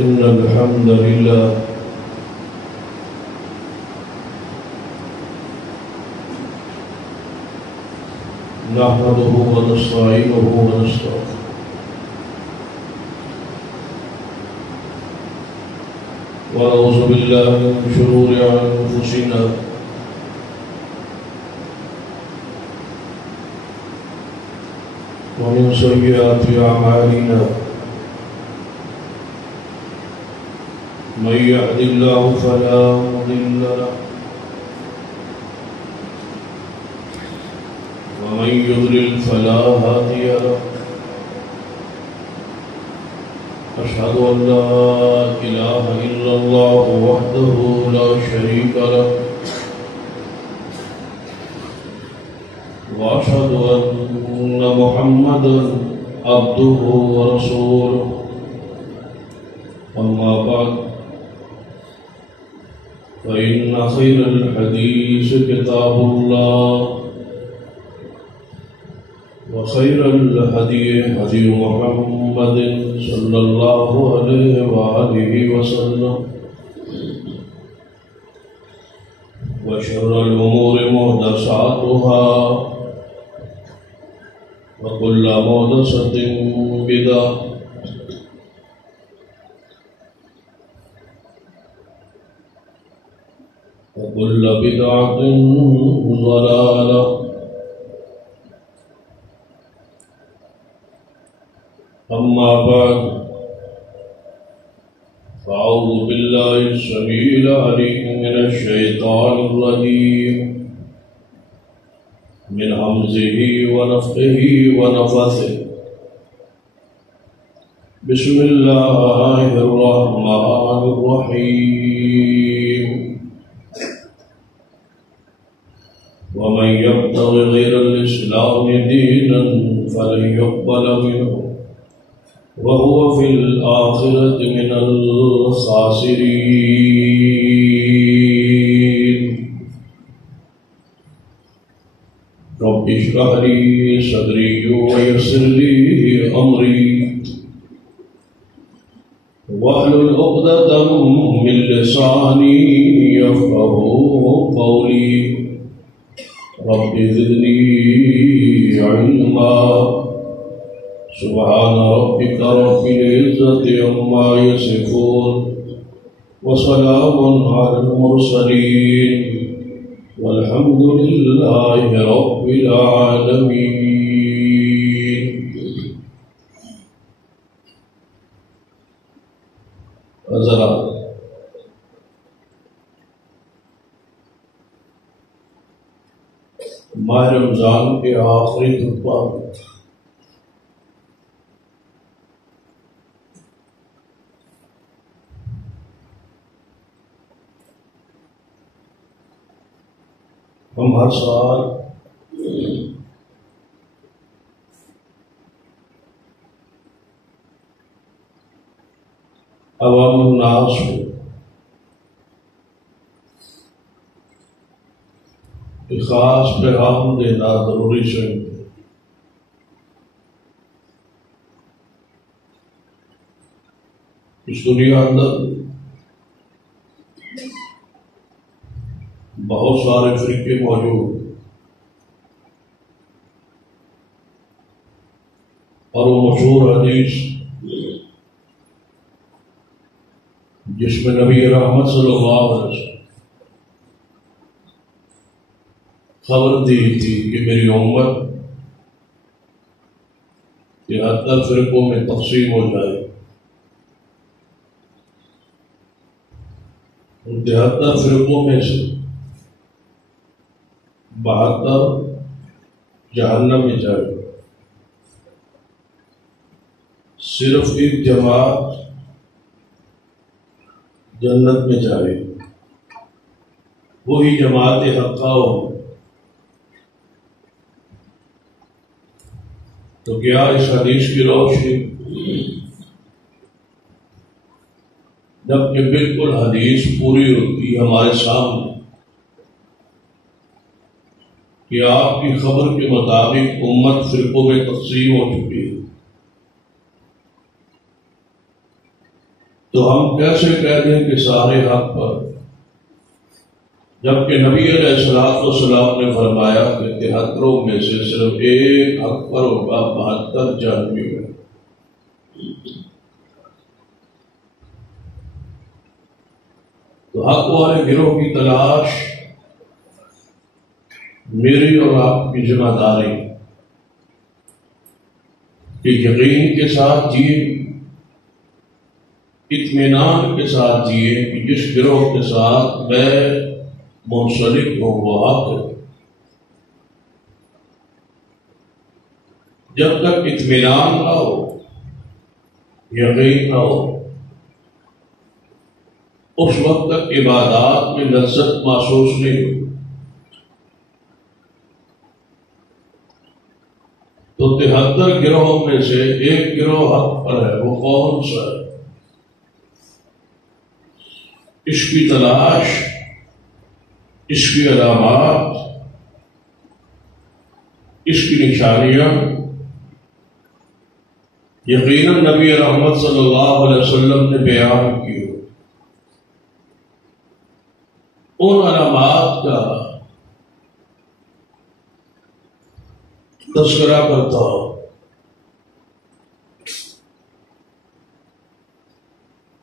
إن الحمد لله نحمده ونستعينه ونستغفره ونعوذ بالله من شرور أنفسنا ومن سيئات أعمالنا من يهد الله فلا مضل له ومن يضلل فلا هادي له أشهد أن لا إله إلا الله وحده لا شريك له وأشهد أن محمدا عبده ورسوله أما بعد فإن خير الحديث كتاب الله وخير الهدي هدي محمد صلى الله عليه وآله وسلم وشر الأمور محدثاتها وكل محدثة بدعة وكل بدعة ضلالة أما بعد فأعوذ بالله السميع العليم من الشيطان الرجيم من همزه ونفخه ونفثه بسم الله الرحمن الرحيم ومن يبتغ غير الإسلام دينا فلن يقبل منه وهو في الآخرة من الخاسرين رب اشرح لي صدري ويسر لي أمري واحلل عقدة من لساني يفقهوا قولي رب زدني علما سبحان ربك رب العزة عما يصفون وسلام على المرسلين والحمد لله رب العالمين. حضرات، ماہ رمضان کے آخری خطبہ ہم ہر سال عوام الناس کو ایک خاص پیغام دینا ضروری سمجھتے ہیں. اس دنیا اندر بہت سارے فرقے موجود اور وہ مشہور حدیث جس میں نبی رحمت صلی اللہ علیہ وسلم خبر دی تھی کہ میری امت 73 فرقوں میں تقسیم ہو جائے. ان 73 فرقوں میں سے 72 جہنم میں جائے. صرف ایک جماعت جنت میں جائے. وہی جماعت حقہ ہو. تو کیا اس حدیث کی روشنی جبکہ بالکل حدیث پوری ہوتی ہمارے سامنے کہ آپ کی خبر کے مطابق امت فرقوں میں تقسیم ہو چکی ہے. تو ہم کیسے کہہ دیں کہ سارے حق پر، جبکہ نبی علیہ السلام نے فرمایا کہ 73 میں سے صرف ایک حق پر ہوگا، 72 جہنمی میں۔ تو حق والے گروہ کی تلاش میری اور آپ کی ذمہ داری کہ یقین کے ساتھ جیے، اطمینان کے ساتھ جیے کہ جس گروہ کے ساتھ میں منسلک ہوں وہ حق ہے۔ جب تک اطمینان نہ ہو، یقین نہ ہو، اس وقت تک عبادات میں لذت محسوس نہیں ہوئی۔ تو 73 گروہوں میں سے ایک گروہ حق پر ہے، وہ کون سا ہے؟ اس کی تلاش، اس کی علامات، اس کی نشانیاں یقیناً نبی رحمت صلی اللہ علیہ وسلم نے بیان کی۔ ان علامات کا تذکرہ کرتا ہوں۔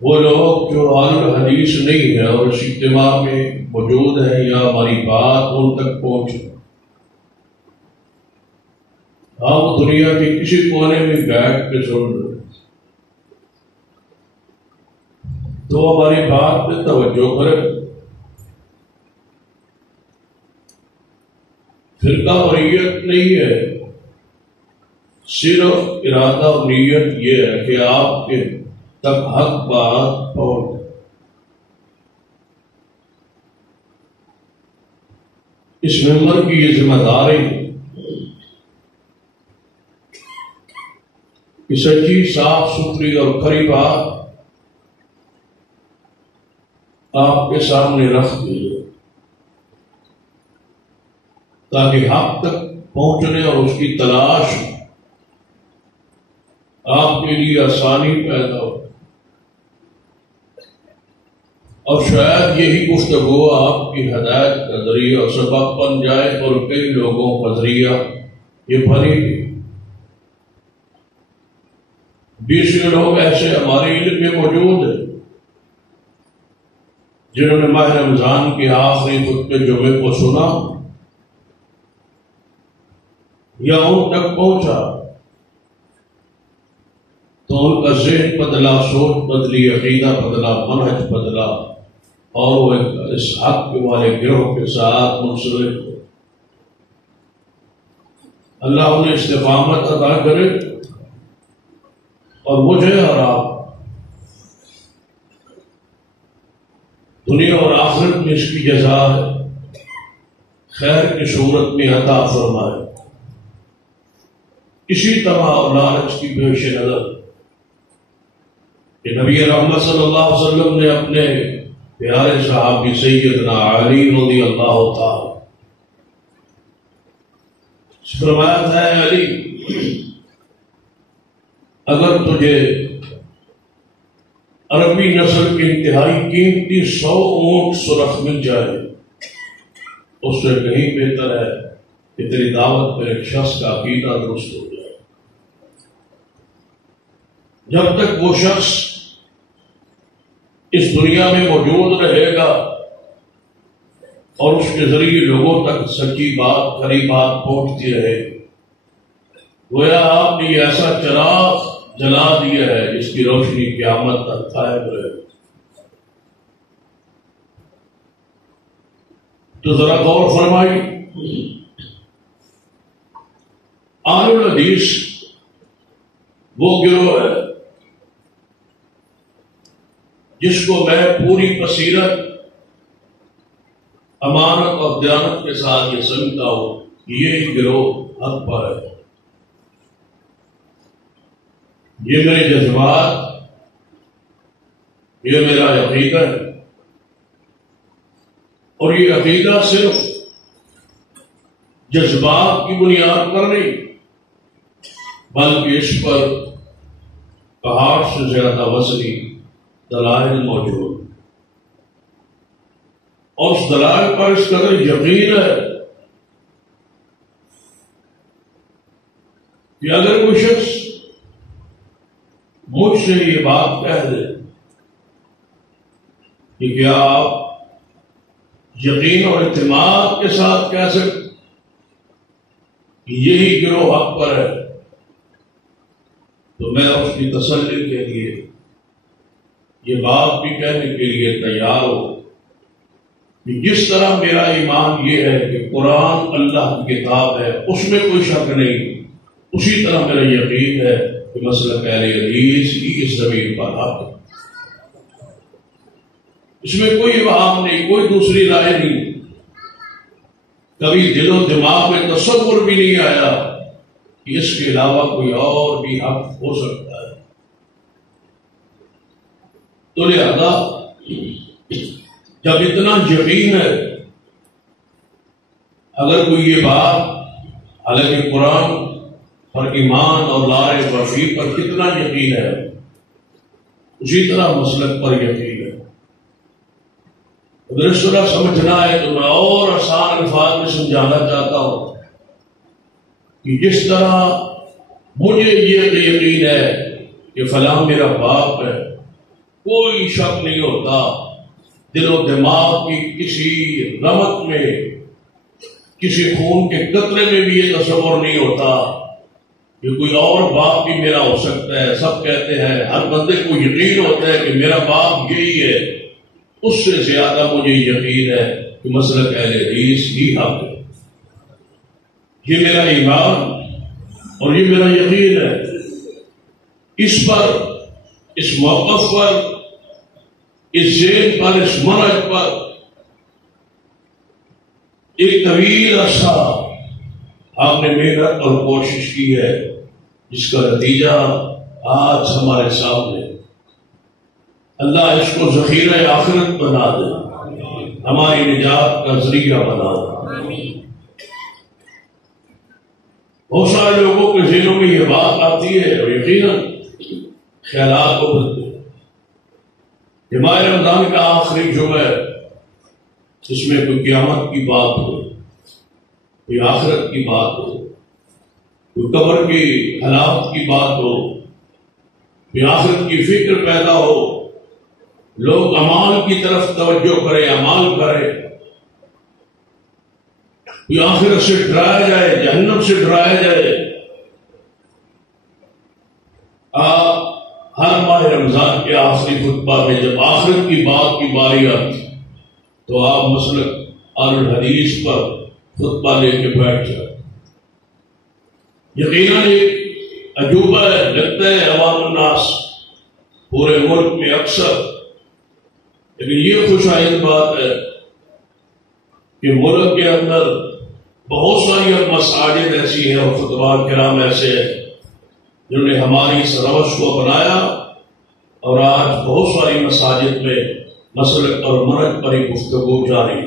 وہ لوگ جو اہل حدیث نہیں ہے اور اس اجتماع میں موجود ہیں یا ہماری بات ان تک پہنچے، ہم دنیا کے کسی کونے میں بیٹھ کے سن رہے تو ہماری بات پہ توجہ کرے۔ فرقہ وریت نہیں ہے، صرف ارادہ اور نیت یہ ہے کہ آپ کے تک حق بات پہنچ۔ اس ممبر کی یہ ذمہ داری کہ سچی، صاف ستھری اور کھری بات آپ کے سامنے رکھ دیجیے تاکہ حق تک پہنچنے اور اس کی تلاش آپ کے لیے آسانی پیدا ہو۔ اور شاید یہی گفتگو آپ کی ہدایت کا ذریعہ اور سبب بن جائے اور کئی لوگوں کا ذریعہ یہ بھری گئی۔ 20 لوگ ایسے ہمارے علم میں موجود ہیں جنہوں نے ماہ رمضان کے آخری خطبے جمعے کو سنا یا ان تک پہنچا تو ان کا ذہن بدلا، سوچ بدلی، عقیدہ بدلا، منہج بدلا اور وہ اس حق والے گروہ کے ساتھ منسلک ہو۔ اللہ انہیں استقامت عطا کرے اور مجھے اور آپ دنیا اور آخرت میں اس کی جزا خیر کی صورت میں عطا فرمائے۔ اسی طرح اور لالچ کی پیش نظر کہ نبی رحمت صلی اللہ علیہ وسلم نے اپنے پیارے صحابی سیدنا علی رضی اللہ تعالی فرمایا تھا، علی اگر تجھے عربی نسل کے انتہائی قیمتی 100 اونٹ سرخ مل جائے اس سے کہیں بہتر ہے کہ تیری دعوت پر ایک شخص کا عقیدہ درست ہو جائے۔ جب تک وہ شخص اس دنیا میں موجود رہے گا اور اس کے ذریعے لوگوں تک سچی بات، کھری بات پہنچتی رہے، گویا آپ نے یہ ایسا چراغ جلا دیا ہے جس کی روشنی قیامت تک قائم رہے۔ تو ذرا غور فرمائی، اہل الحدیث وہ گروہ ہے جس کو میں پوری بصیرت، امانت اور دیانت کے ساتھ یہ سمجھتا ہوں کہ یہ گروہ حق پر ہے۔ یہ میرے جذبات، یہ میرا عقیدہ ہے، اور یہ عقیدہ صرف جذبات کی بنیاد پر نہیں بلکہ اس پر پہاڑ سے زیادہ وزنی دلائل موجود، اور اس دلائل پر اس قدر یقین ہے کہ اگر کوئی شخص مجھ سے یہ بات کہہ دے کہ کیا آپ یقین اور اعتماد کے ساتھ کہہ سکتے کہ یہی گروہ حق پر ہے، تو میں اس کی تسلی کے لیے یہ بات بھی کہنے کے لیے تیار ہوں کہ جس طرح میرا ایمان یہ ہے کہ قرآن اللہ کی کتاب ہے، اس میں کوئی شک نہیں، اسی طرح میرا یقین ہے کہ مسلک اہل حدیث ہی اس زمین پر حق ہے۔ اس میں کوئی وہم نہیں، کوئی دوسری رائے نہیں، کبھی دل و دماغ میں تصور بھی نہیں آیا کہ اس کے علاوہ کوئی اور بھی حق ہو سکتا ہے۔ تو لہذا جب اتنا یقین ہے، اگر کوئی یہ بات، حالانکہ قرآن پر ایمان اور لائے وفی پر کتنا یقین ہے، اسی طرح مسلک پر یقین ہے۔ اگر اس طرح سمجھنا ہے تو میں اور آسان الفاظ میں سمجھانا چاہتا ہوں کہ جس طرح مجھے یہ یقین ہے کہ فلاں میرا باپ ہے، کوئی شک نہیں ہوتا، دل و دماغ کی کسی رمق میں، کسی خون کے قطرے میں بھی یہ تصور نہیں ہوتا کہ کوئی اور باپ بھی میرا ہو سکتا ہے۔ سب کہتے ہیں، ہر بندے کو یقین ہوتا ہے کہ میرا باپ یہی ہے، اس سے زیادہ مجھے یقین ہے کہ مسلک اہل حدیث ہی حق ہے۔ یہ میرا ایمان اور یہ میرا یقین ہے۔ اس پر، اس موقف پر، اس ذہن پر، اس منہج پر ایک طویل عرصہ آپ نے محنت اور کوشش کی ہے، جس کا نتیجہ آج ہمارے سامنے۔ اللہ اس کو ذخیرہ آخرت بنا دے، ہماری نجات کا ذریعہ بنا دے۔ بہت سارے لوگوں کے ذہنوں میں یہ بات آتی ہے اور یقیناً خیالات کو بدلتے ہیں کہ ماہ رمضان کا آخری جمعہ ہے، اس میں کوئی قیامت کی بات ہو، کوئی آخرت کی بات ہو، کوئی قبر کی حالات کی بات ہو، کوئی آخرت کی فکر پیدا ہو، لوگ اعمال کی طرف توجہ کریں، اعمال کریں، کوئی آخرت سے ڈرایا جائے، جہنم سے ڈرایا جائے۔ ہر ماہ رمضان کے آخری خطبہ میں جب آخرت کی بات کی باری آتی تو آپ مسلک اہل الحدیث پر خطبہ لے کے بیٹھ جائیں۔ یقیناً ایک عجوبہ ہے، لگتا ہے عوام الناس پورے ملک میں اکثر، لیکن یہ خوشائند بات ہے کہ ملک کے اندر بہت ساری مساجد ایسی ہیں اور خطبات کرام ایسے ہیں جنہوں نے ہماری اس روش کو بنایا، اور آج بہت ساری مساجد میں مسلک اور منہج پر ہی گفتگو جاری۔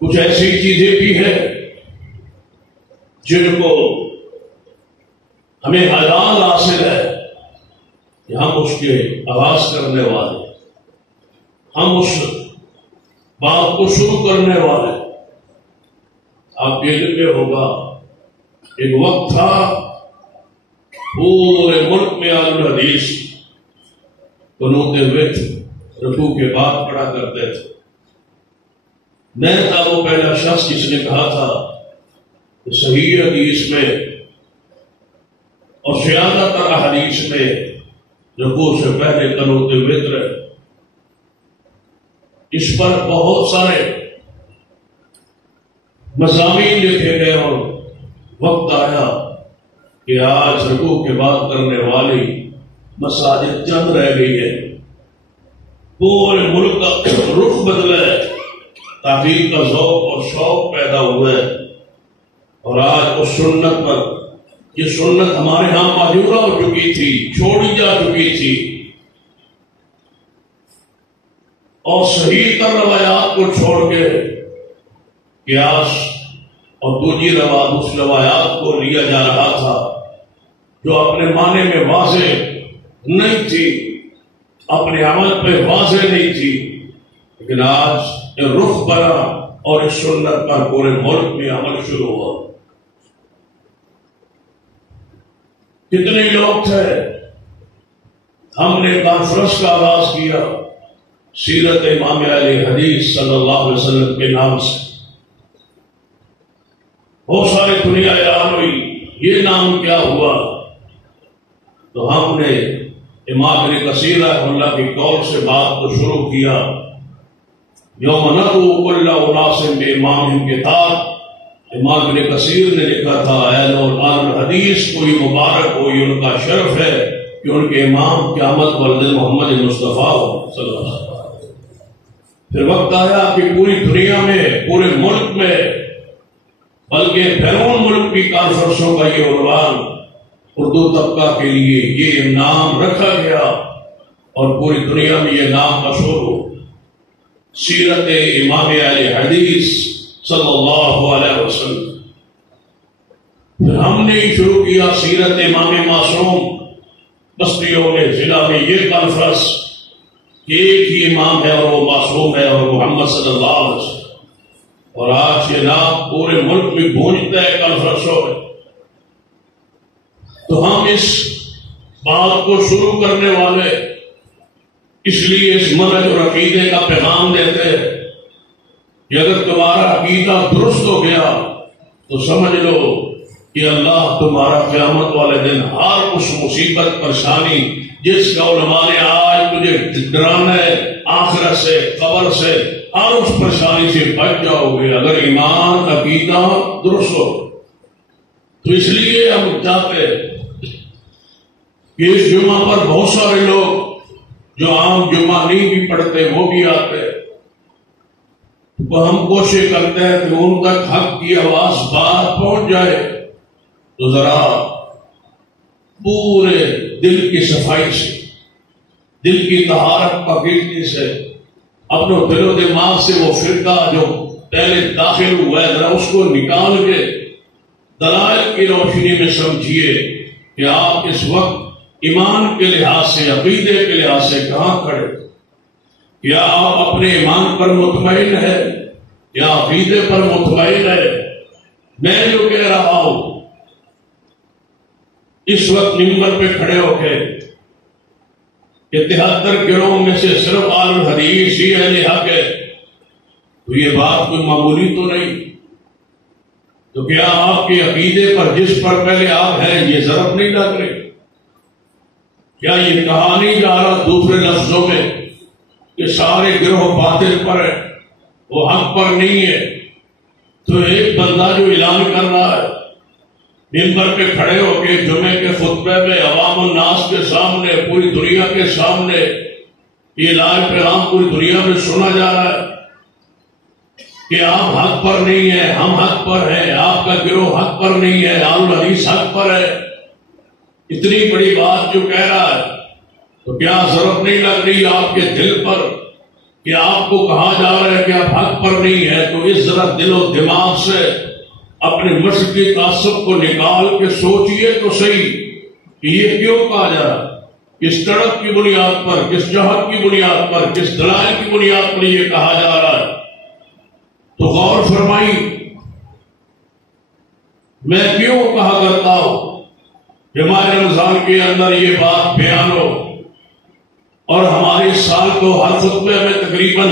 کچھ ایسی چیزیں بھی ہیں جن کو ہمیں حیران حاصل ہے کہ ہم اس کے آغاز کرنے والے، ہم اس بات کو شروع کرنے والے۔ آپ دیکھتے ہوگا ایک وقت تھا پورے ملک میں اہل الحدیث قنوت وتر رکوع کے بعد پڑھا کرتے تھے۔ میں تھا وہ پہلا شخص جس نے کہا تھا کہ صحیح حدیث میں اور زیادہ تر احادیث میں رکوع سے پہلے قنوت وتر ہے۔ اس پر بہت سارے مضامین لکھے گئے اور وقت آیا کہ آج رکوع کے بعد کرنے والی مساجد چند رہ گئی ہے۔ پورے ملک کا رخ بدلا ہے، تحقیق کا ذوق اور شوق پیدا ہوا ہے، اور آج اس سنت پر، یہ سنت ہمارے ہاں مہجورہ ہو چکی تھی، چھوڑی جا چکی تھی، اور صحیح تر روایات کو چھوڑ کے قیاس اور دوسری روایات کو لیا جا رہا تھا جو اپنے معنی میں واضح نہیں تھی، اپنے عمل پہ واضح نہیں تھی، لیکن آج یہ رخ بنا اور اس سنت پر پورے ملک میں عمل شروع ہوا۔ کتنے لوگ تھے؟ ہم نے کانفرنس کا آغاز کیا سیرت امام اہل حدیث صلی اللہ علیہ وسلم کے نام سے۔ بہت ساری دنیا حیران ہوئی، یہ نام کیا ہوا؟ تو ہم نے امام ابن کثیر رحمہ اللہ کی قول سے بات کو شروع کیا۔ یوم ندعو کل اناس بامامہم کتاب، امام ابن کثیر نے لکھا تھا اہل الحدیث کو یہ مبارک ہو، یہ ان کا شرف ہے کہ ان کے امام قیامت والد محمد مصطفیٰ صلی اللہ علیہ وسلم۔ پھر وقت آیا کہ پوری دنیا میں، پورے ملک میں، بلکہ بیرون ملک کی کانفرنسوں کا یہ عنوان اردو طبقہ کے لیے یہ نام رکھا گیا اور پوری دنیا میں یہ نام مشہور ہو، سیرت امام اہل حدیث صلی اللہ علیہ وسلم۔ پھر ہم نے شروع کیا سیرت امام معصوم۔ بستیوں میں، ضلع میں یہ کانفرنس، ایک ہی امام ہے اور وہ معصوم ہے اور محمد صلی اللہ علیہ وسلم، اور آج یہ نام پورے ملک میں گونجتا ہے کانفرنسوں میں۔ تو ہم اس بات کو شروع کرنے والے اس لیے اس منہج اور عقیدے کا پیغام دیتے ہیں کہ اگر تمہارا عقیدہ درست ہو گیا تو سمجھ لو کہ اللہ تمہارا قیامت والے دن ہر اس مصیبت پریشانی جس کا علماء نے آج تجھے ڈرانا ہے آخرت سے، قبر سے، ہر اس پریشانی سے بچ جاؤ گے اگر ایمان عقیدہ درست ہو۔ تو اس لیے ہم چاہتے کہ اس جمعہ پر بہت سارے لوگ جو عام جمعہ نہیں بھی پڑھتے وہ بھی آتے، تو ہم کوشش کرتے ہیں کہ ان تک حق کی آواز بات پہنچ جائے۔ تو ذرا پورے دل کی صفائی سے، دل کی طہارت پاکیزگی سے، اپنے دل و دماغ سے وہ فرقہ جو پہلے داخل ہوا ہے ذرا اس کو نکال کے دلائل کی روشنی میں سمجھیے کہ آپ اس وقت ایمان کے لحاظ سے، عقیدے کے لحاظ سے کہاں کھڑے؟ کیا آپ اپنے ایمان پر مطمئن ہے یا عقیدے پر مطمئن ہے؟ میں جو کہہ رہا ہوں اس وقت منبر پہ کھڑے ہو کے کہ 73 گروہوں میں سے صرف اہل الحدیث ہی اہل حق ہے، تو یہ بات کوئی معمولی تو نہیں۔ تو کیا آپ کے عقیدے پر جس پر پہلے آپ ہیں یہ ضرب نہیں لگ رہی؟ کیا یہ کہا نہیں جا رہا دوسرے لفظوں میں کہ سارے گروہ باطل پر ہے، وہ حق پر نہیں ہے؟ تو ایک بندہ جو اعلان کر رہا ہے منبر پہ کھڑے ہو کے جمعے کے خطبے میں عوام الناس کے سامنے، پوری دنیا کے سامنے یہ اعلان پیغام پوری دنیا میں سنا جا رہا ہے کہ آپ حق پر نہیں ہیں، ہم حق پر ہیں، آپ کا گروہ حق پر نہیں ہے، اہل الحدیث حق پر ہے، اتنی بڑی بات جو کہہ رہا ہے، تو کیا ضرورت نہیں لگ رہی آپ کے دل پر کہ آپ کو کہا جا رہا ہے کہ آپ حق پر نہیں ہے؟ تو اس ذرا دل و دماغ سے اپنے مذہبی تعصب کو نکال کے سوچئے تو صحیح کہ یہ کیوں کہا جا رہا ہے، کس طرف کی بنیاد پر، کس جہت کی بنیاد پر، کس دلائل کی بنیاد پر یہ کہا جا رہا ہے؟ تو غور فرمائی، میں کیوں کہا کرتا ہوں کہ ہمارے رمضان کے اندر یہ بات بیان ہو، اور ہمارے سال کو ہر خطبے میں تقریباً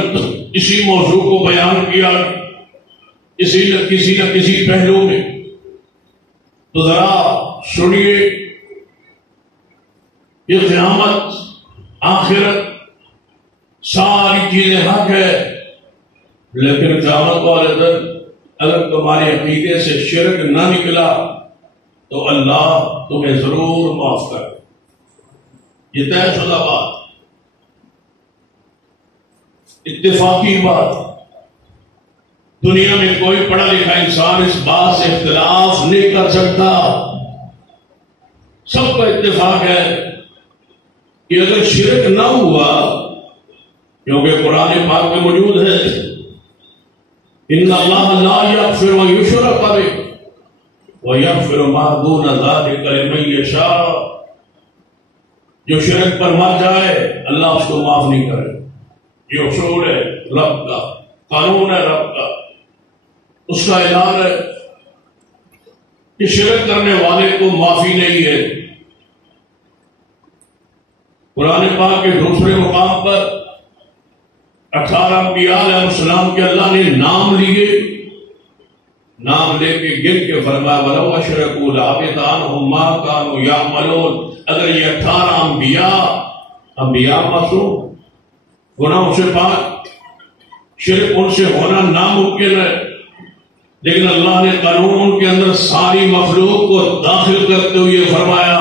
اسی موضوع کو بیان کیا کسی نہ کسی پہلو میں۔ تو ذرا سنیے، یہ قیامت، آخرت، ساری چیزیں حق ہے، لیکن قیامت والے دن اگر تمہارے عقیدے سے شرک نہ نکلا تو اللہ تمہیں ضرور معاف کرے۔ یہ طے شدہ بات، اتفاقی بات، دنیا میں کوئی پڑھا لکھا انسان اس بات سے اختلاف نہیں کر سکتا، سب کا اتفاق ہے کہ اگر شرک نہ ہوا، کیونکہ قرآن پاک میں موجود ہے ان اللہ لا یغفر ویشرک بہ ویغفر ما دون ذلک لمن یشاء، جو شرک پر مر جائے اللہ اس کو معاف نہیں کرے. یہ اصول ہے رب کا، قانون ہے رب کا، اس کا اعلان ہے کہ شرک کرنے والے کو معافی نہیں ہے. قرآن پاک کے دوسرے مقام پر 18 انبیاء علیہ السلام کے اللہ نے نام لیے، نام لے کے گر کے فرمایا وَلَوْ أَشْرَكُوا لَحَبِطَ عَنْهُم مَّا كَانُوا يَعْمَلُونَ. اگر یہ 18 انبیاء معصوم، گناہوں سے پاک، شرک ان سے ہونا ناممکن ہے، لیکن اللہ نے قانون ان کے اندر ساری مخلوق کو داخل کرتے ہوئے فرمایا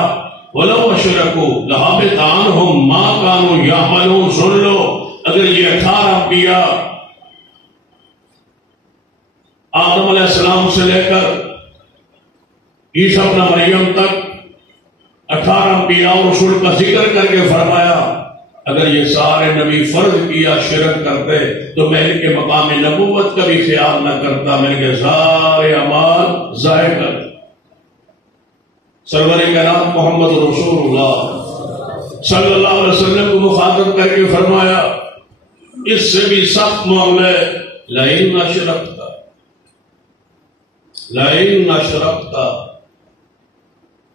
وَلَوْ أَشْرَكُوا لَحَبِطَ عَنْهُم مَّا كَانُوا يَعْمَلُونَ. سن لو، اگر یہ 18 انبیاء آدم علیہ السلام سے لے کر عیسیٰ ابن مریم تک 18 انبیاء اور رسول کا ذکر کر کے فرمایا اگر یہ سارے نبی فرض کیا شرک کرتے تو میں ان کے مقام نبوت کا بھی خیال نہ کرتا، میں ان کے سارے اعمال ضائع کر. سرور کائنات محمد رسول اللہ صلی اللہ علیہ وسلم کو مخاطب کر کے فرمایا اس سے بھی سخت معاملہ ہے لئن اشرکت.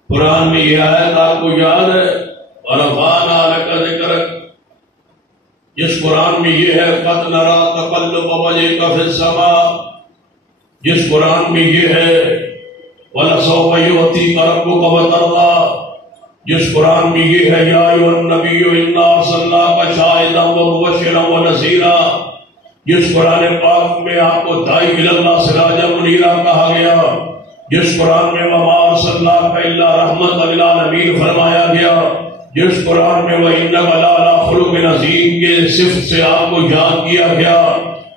قرآن میں یہ آیت آپ کو یاد ہے ورفعنا لک ذکرک، جس قرآن میں یہ ہے قد نرى تقلب وجهك في السماء، جس قرآن میں یہ ہے وَلَسَوْفَ يُؤْتِيكَ رَبُّكَ وَتَرْضَىٰ، جس قرآن میں یہ ہے یا ایھا النبی انا ارسلناک شاہدا ومبشرا ونذیرا، جس قرآن پاک میں آپ کو داعی الی اللہ سراجا منیرا کہا گیا، جس قرآن میں وما ارسلناک الا رحمۃ للعالمین فرمایا گیا، جس قرآن میں وَإِنَّكَ لَعَلَىٰ خُلُقٍ عَظِيمٍ کے صفت سے آپ کو یاد کیا گیا،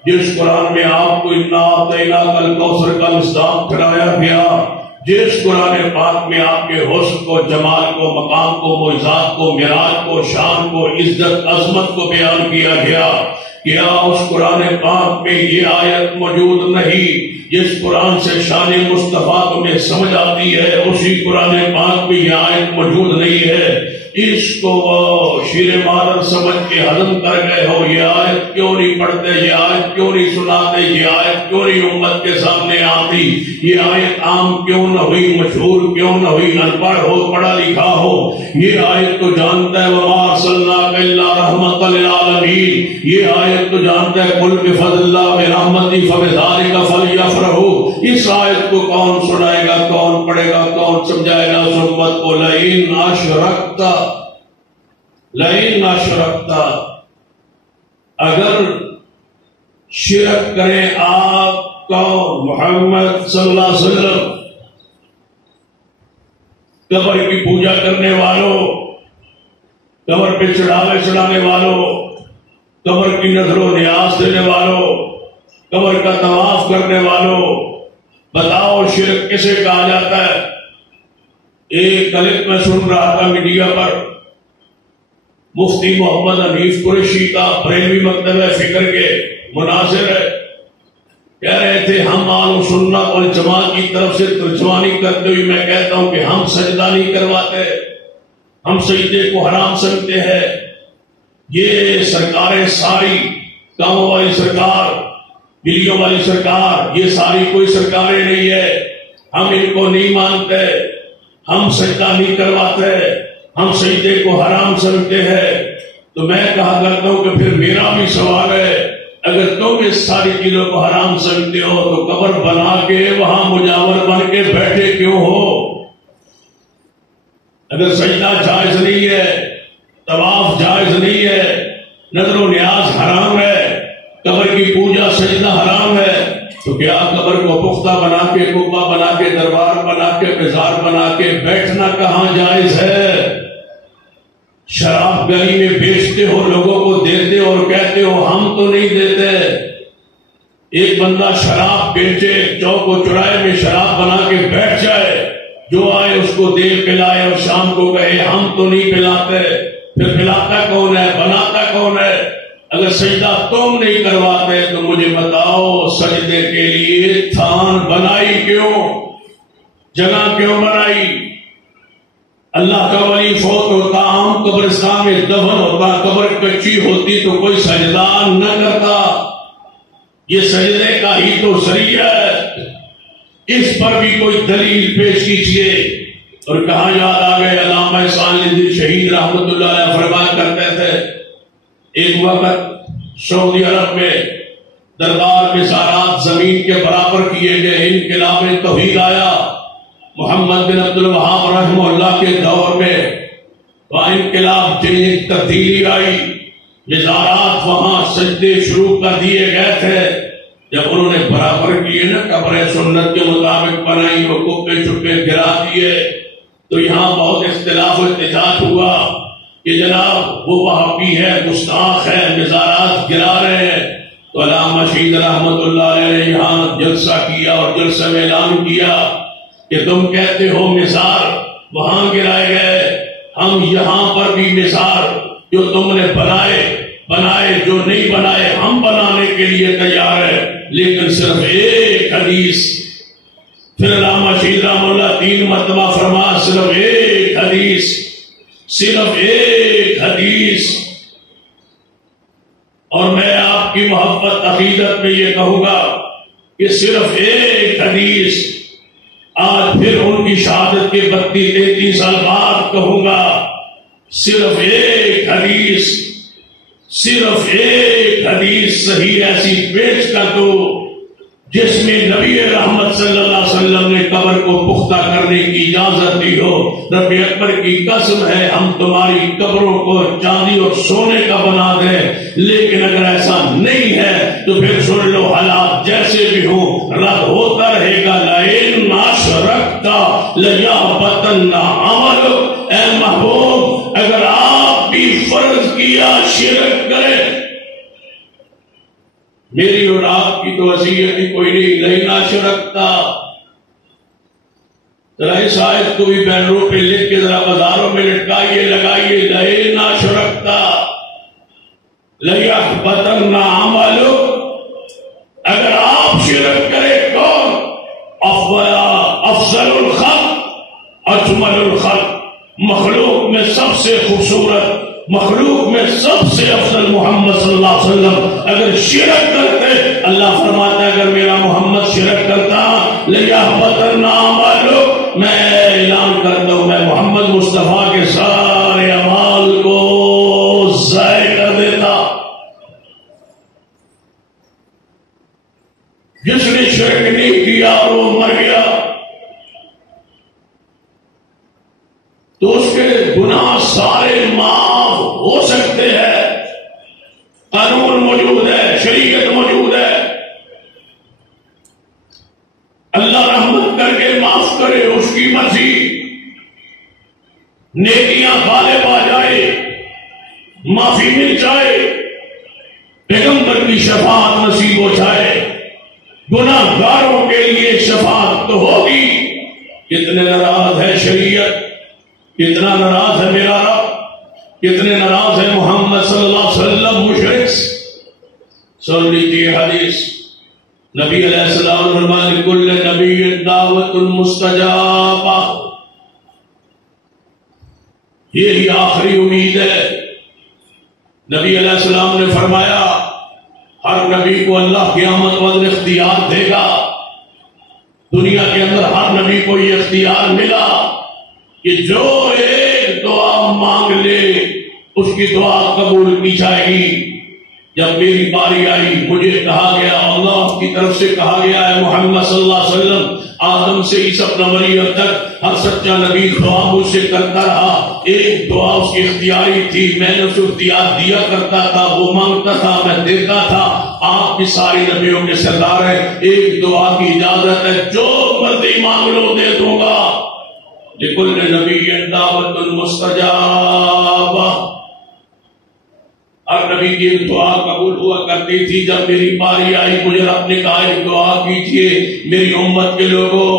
جس قرآن میں آپ کو اِنَّا أَعْطَيْنَاكَ الْكَوْثَرَ کا مصداق کرایا گیا، جس قرآن پاک میں آپ کے حسن کو، جمال کو، مقام کو، معجزات کو، معراج کو، شان کو، عزت عظمت کو بیان کیا گیا. کیا اس قرآن پاک میں یہ آیت موجود نہیں جس قرآن سے شان مصطفیٰ تمہیں سمجھ آتی ہے؟ اسی قرآن پاک میں یہ آیت موجود نہیں ہے، اس کو وہ شیر مادر سمجھ کے ہضم کر گئے ہو. یہ آیت کیوں نہیں پڑھتے، یہ آیت کیوں نہیں سناتے، یہ آیت کیوں نہیں امت کے سامنے آتی، یہ آیت عام کیوں نہ ہوئی، مشہور کیوں نہ ہوئی، ان پڑھ ہو پڑھا لکھا ہو یہ آیت تو جانتا ہے وما ارسلناک الا رحمۃ للعالمین، یہ آیت تو جانتا ہے قل بفضل اللہ برحمتہ فبذلک فلیفرحوا. اس آیت کو کون سنائے گا، کون پڑھے گا، کون سمجھائے گا اس امت کو؟ لئن اشرکت، اگر شرک کریں آپ کون؟ محمد صلی اللہ علیہ وسلم. قبر کی پوجا کرنے والوں، قبر پہ چڑھانے والوں، قبر کی نظر و نیاز دینے والوں، قبر کا طواف کرنے والوں، بتاؤ شرک کسے کہا جاتا ہے؟ ایک کلپ میں سن رہا تھا میڈیا پر، مفتی محمد حنیف قریشی کا بریلوی مکتب فکر کے مناظر ہے، کہہ رہے تھے ہم اہل سنت والجماعت کی طرف سے ترجمانی کرتے ہوئے میں کہتا ہوں کہ ہم سجدہ نہیں کرواتے، ہم سجدے کو حرام سمجھتے ہیں. یہ سرکاریں ساری، کاموں والی سرکار، بلیوں والی سرکار، یہ ساری کوئی سرکاریں نہیں ہے، ہم ان کو نہیں مانتے، ہم سجدہ نہیں کرواتے، ہم سجدے کو حرام سمجھتے ہیں. تو میں کہا کرتا ہوں کہ پھر میرا بھی سوال ہے، اگر تم اس ساری چیزوں کو حرام سمجھتے ہو تو قبر بنا کے وہاں مجاور بن کے بیٹھے کیوں ہو؟ اگر سجدہ جائز نہیں ہے، طواف جائز نہیں ہے، نظر و نیاز حرام ہے، قبر کی پوجا سجدہ حرام ہے، تو کیا قبر کو پختہ بنا کے، قبہ بنا کے، دربار بنا کے، مزار بنا کے بیٹھنا کہاں جائز ہے؟ شراب گلی میں بیچتے ہو، لوگوں کو دیتے اور کہتے ہو ہم تو نہیں دیتے. ایک بندہ شراب بیچے، چوک و چوراہے میں شراب بنا کے بیٹھ جائے، جو آئے اس کو دے پلائے اور شام کو کہے ہم تو نہیں پلاتے، پھر پلاتا کون ہے، بناتا کون ہے؟ اگر سجدہ تم نہیں کرواتے تو مجھے بتاؤ سجدے کے لیے تھان بنائی کیوں، جگہ کیوں بنائی؟ اللہ کا ولی فوت ہوتا عام قبرستان میں دفن ہوتا، قبر کچی ہوتی تو کوئی سجدہ نہ کرتا، یہ سجدے کا ہی تو ذریعہ ہے، اس پر بھی کوئی دلیل پیش کیجیے۔ اور کہاں یاد آ گئے علامہ احسان الدین شہید رحمۃ اللہ علیہ فرمایا کرتے تھے، ایک وقت سعودی عرب میں دربار مزارات زمین کے برابر کیے گئے، انقلاب توحید آیا محمد بن عبد الوہاب رحمہ اللہ کے دور میں، وہاں انقلاب ایک تبدیلی آئی، مزارات وہاں سجدے شروع کر دیے گئے تھے۔ جب انہوں نے برابر کیے نا، قبریں سنت کے مطابق بنائی، وہ کپے چھپے گرا دیے، تو یہاں بہت اختلاف و احتجاج ہوا کہ جناب وہ وہابی ہے، گستاخ ہے، مزارات گرا رہے ہیں۔ تو علامہ شہید رحمت اللہ علیہ نے یہاں جلسہ کیا اور جلسے میں اعلان کیا کہ تم کہتے ہو مزار وہاں گرائے گئے، ہم یہاں پر بھی مزار جو تم نے بنائے جو نہیں بنائے ہم بنانے کے لیے تیار ہے، لیکن صرف ایک حدیث۔ پھر علامہ شہید رحمہ اللہ 3 مرتبہ فرما صرف ایک حدیث، صرف ایک حدیث۔ اور میں آپ کی محبت عقیدت میں یہ کہوں گا کہ صرف ایک حدیث، آج پھر ان کی شہادت کے 32-33 سال بعد کہوں گا، صرف ایک حدیث، صرف ایک حدیث صحیح ایسی پیش کر دو جس میں نبی رحمت صلی اللہ علیہ وسلم نے قبر کو پختہ کرنے کی اجازت دی ہو۔ رب اکبر کی قسم ہے ہم تمہاری قبروں کو چاندی اور سونے کا بنا دیں، لیکن اگر ایسا نہیں ہے تو پھر سن لو، حالات جیسے بھی ہوں رد ہوتا رہے گا۔ لئن اشرکت لیحبطن عملک، اے محبوب اگر آپ بھی فرض کیا شرک کرے، میری اور آپ کی تو وصیت ہی کوئی نہیں، لئن اشرکتا، ذرا اس آیت کو بھی بینروں پہ لکھ کے ذرا بازاروں میں لٹکائیے، لگائیے، لئن اشرکتا لیحبطن عملک، اگر آپ شرک کرے کون؟ افضل الخلق، اجمل الخلق، مخلوق میں سب سے خوبصورت، مخلوق میں سب سے افضل محمد صلی اللہ علیہ وسلم اگر شرک کرتے، اللہ فرماتا ہے اگر میرا محمد شرک کرتا لیحبطن عملک، میں اعلان کرتا ہوں میں محمد مصطفیٰ کے سارے اعمال کو ضائع کر دیتا۔ جس نے شرک نہیں کیا اور وہ مر گیا تو اس کے گناہ سارے معاف ہو سکتے ہیں، قانون موجود ہے، شریعت موجود ہے، اللہ رحمت کر کے معاف کرے، اس کی مرضی، نیکیاں غالب آ جائے، معافی مل جائے، پیغمبر کی شفاعت نصیب ہو جائے، گناہ گاروں کے لیے شفاعت تو ہوگی۔ کتنے ناراض ہے شریعت، کتنا ناراض ہے میرا رب، کتنے ناراض ہے محمد صلی اللہ علیہ وسلم مشرک۔ سن لیجیے حدیث، نبی علیہ السلام فرمایا لکل نبی دعوت مستجابہ، یہی آخری امید ہے۔ نبی علیہ السلام نے فرمایا ہر نبی کو اللہ قیامت والے اختیار دے گا، دنیا کے اندر ہر نبی کو یہ اختیار ملا کہ جو ایک دعا مانگ لے اس کی دعا قبول کی جائے گی۔ جب میری باری آئی مجھے کہا گیا، اللہ کی طرف سے کہا گیا ہے محمد صلی اللہ علیہ وسلم آدم سے عیسی ابن مریم تک ہر سچا نبی دعا مجھ سے کرتا رہا، ایک دعا اس کی اختیاری تھی، میں نے اسے اختیار دیا کرتا تھا، وہ مانگتا تھا میں دیتا تھا۔ آپ بھی ساری نبیوں کے سردار ہیں، ایک دعا کی اجازت ہے، جو مرضی مانگ لو دے دوں گا۔ لکل نبی دعوت مستجابہ، ہر نبی کی ایک دعا قبول ہوا کرتی تھی۔ جب میری باری آئی مجھے رب نے کہا ایک دعا کیجیے میری امت کے لوگوں،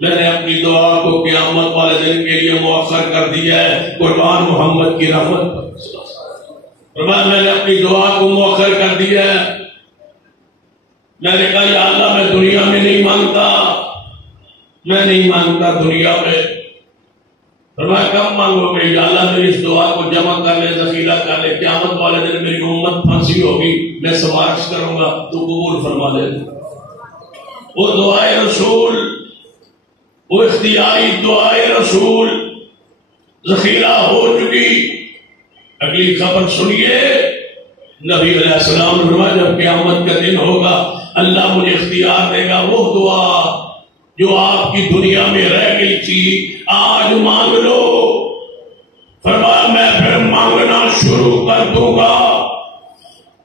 میں نے اپنی دعا کو قیامت والے دن کے لیے مؤخر کر دیا ہے، قربان محمد کی رحمت پر میں نے اپنی دعا کو مؤخر کر دیا ہے۔ میں نے کہا یا اللہ میں دنیا میں نہیں مانگتا، میں نہیں مانگتا دنیا میں، فرمایا کب مانگو گے؟ یا اللہ میری اس دعا کو جمع کر لے، ذخیرہ کر لے، قیامت والے دن میری امت پھنسی ہوگی، میں سفارش کروں گا تو قبول فرما دے۔ وہ دعائے رسول، وہ اختیاری دعائے رسول ذخیرہ ہو چکی۔ اگلی خبر سنیے، نبی علیہ السلام نے فرمایا جب قیامت کا دن ہوگا اللہ مجھے اختیار دے گا، وہ دعا جو آپ کی دنیا میں رہ گئی تھی آج مانگ لو۔ فرمایا میں پھر مانگنا شروع کر دوں گا۔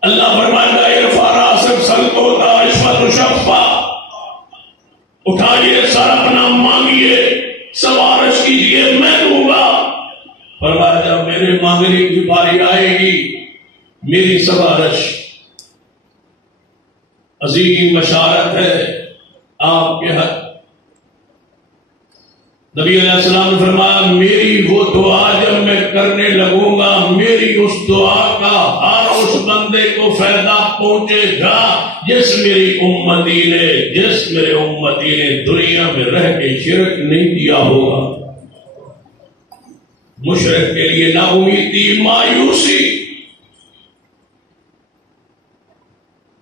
اللہ فرمائے گا ارفع راسک سلطوتا اشفت شفا، اٹھائیے سر اپنا مانگیے، سفارش کیجیے میں دوں گا۔ فرمایا جب میرے مانگنے کی باری آئے گی میری سفارش عظیم بشارت ہے آپ کے حق۔ نبی علیہ السلام نے فرمایا میری وہ دعا جب میں کرنے لگوں گا میری اس دعا کا ہر اس بندے کو فائدہ پہنچے گا جس میرے امتی نے دنیا میں رہ کے شرک نہیں کیا ہوگا۔ مشرک کے لیے نا امیدی، مایوسی،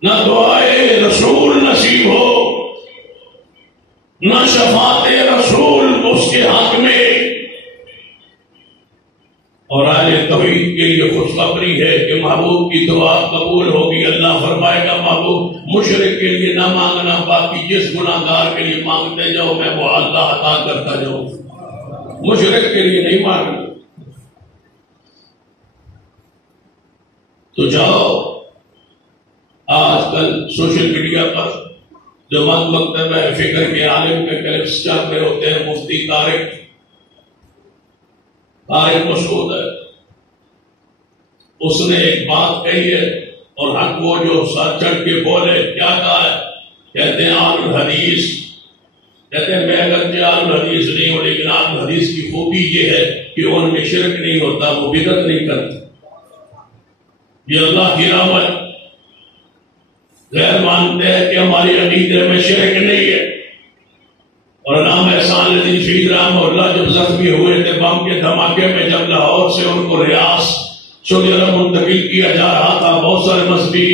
نہ دعائے رسول نصیب ہو، نہ شفاعت رسول اس کے حق میں۔ اور اہل توحید کے لیے خوشخبری ہے کہ محبوب کی دعا قبول ہوگی۔ اللہ فرمائے گا محبوب مشرک کے لیے نہ مانگنا، باقی جس گناہگار کے لیے مانگتے جاؤ میں وہ اللہ عطا کرتا جاؤں، مشرک کے لیے نہیں مانگنا۔ تو جاؤ، آج کل سوشل میڈیا پر جو مکتب فکر کے عالم کے کلپس چل رہے ہوتے ہیں، مفتی طارق مسعود ہے، اس نے ایک بات کہی ہے اور حق وہ جو سر چڑھ کے بولے، کیا کہا ہے؟ کہتے ہیں آل الحدیث، کہتے ہیں میں اگرچہ آل الحدیث نہیں ہوں لیکن آل الحدیث کی خوبی یہ ہے کہ ان میں شرک نہیں ہوتا، وہ بدعت نہیں کرتے۔ یہ اللہ کی رحمت، غیر مانتے ہیں کہ ہماری عقیدے میں شرک نہیں ہے۔ اور علامہ احسان الدین شہید رحمہ اللہ جب زخمی ہوئے تھے بم کے دھماکے میں، جب لاہور سے ان کو ریاض سعودی عرب منتقل کیا جا رہا تھا، بہت سارے مذہبی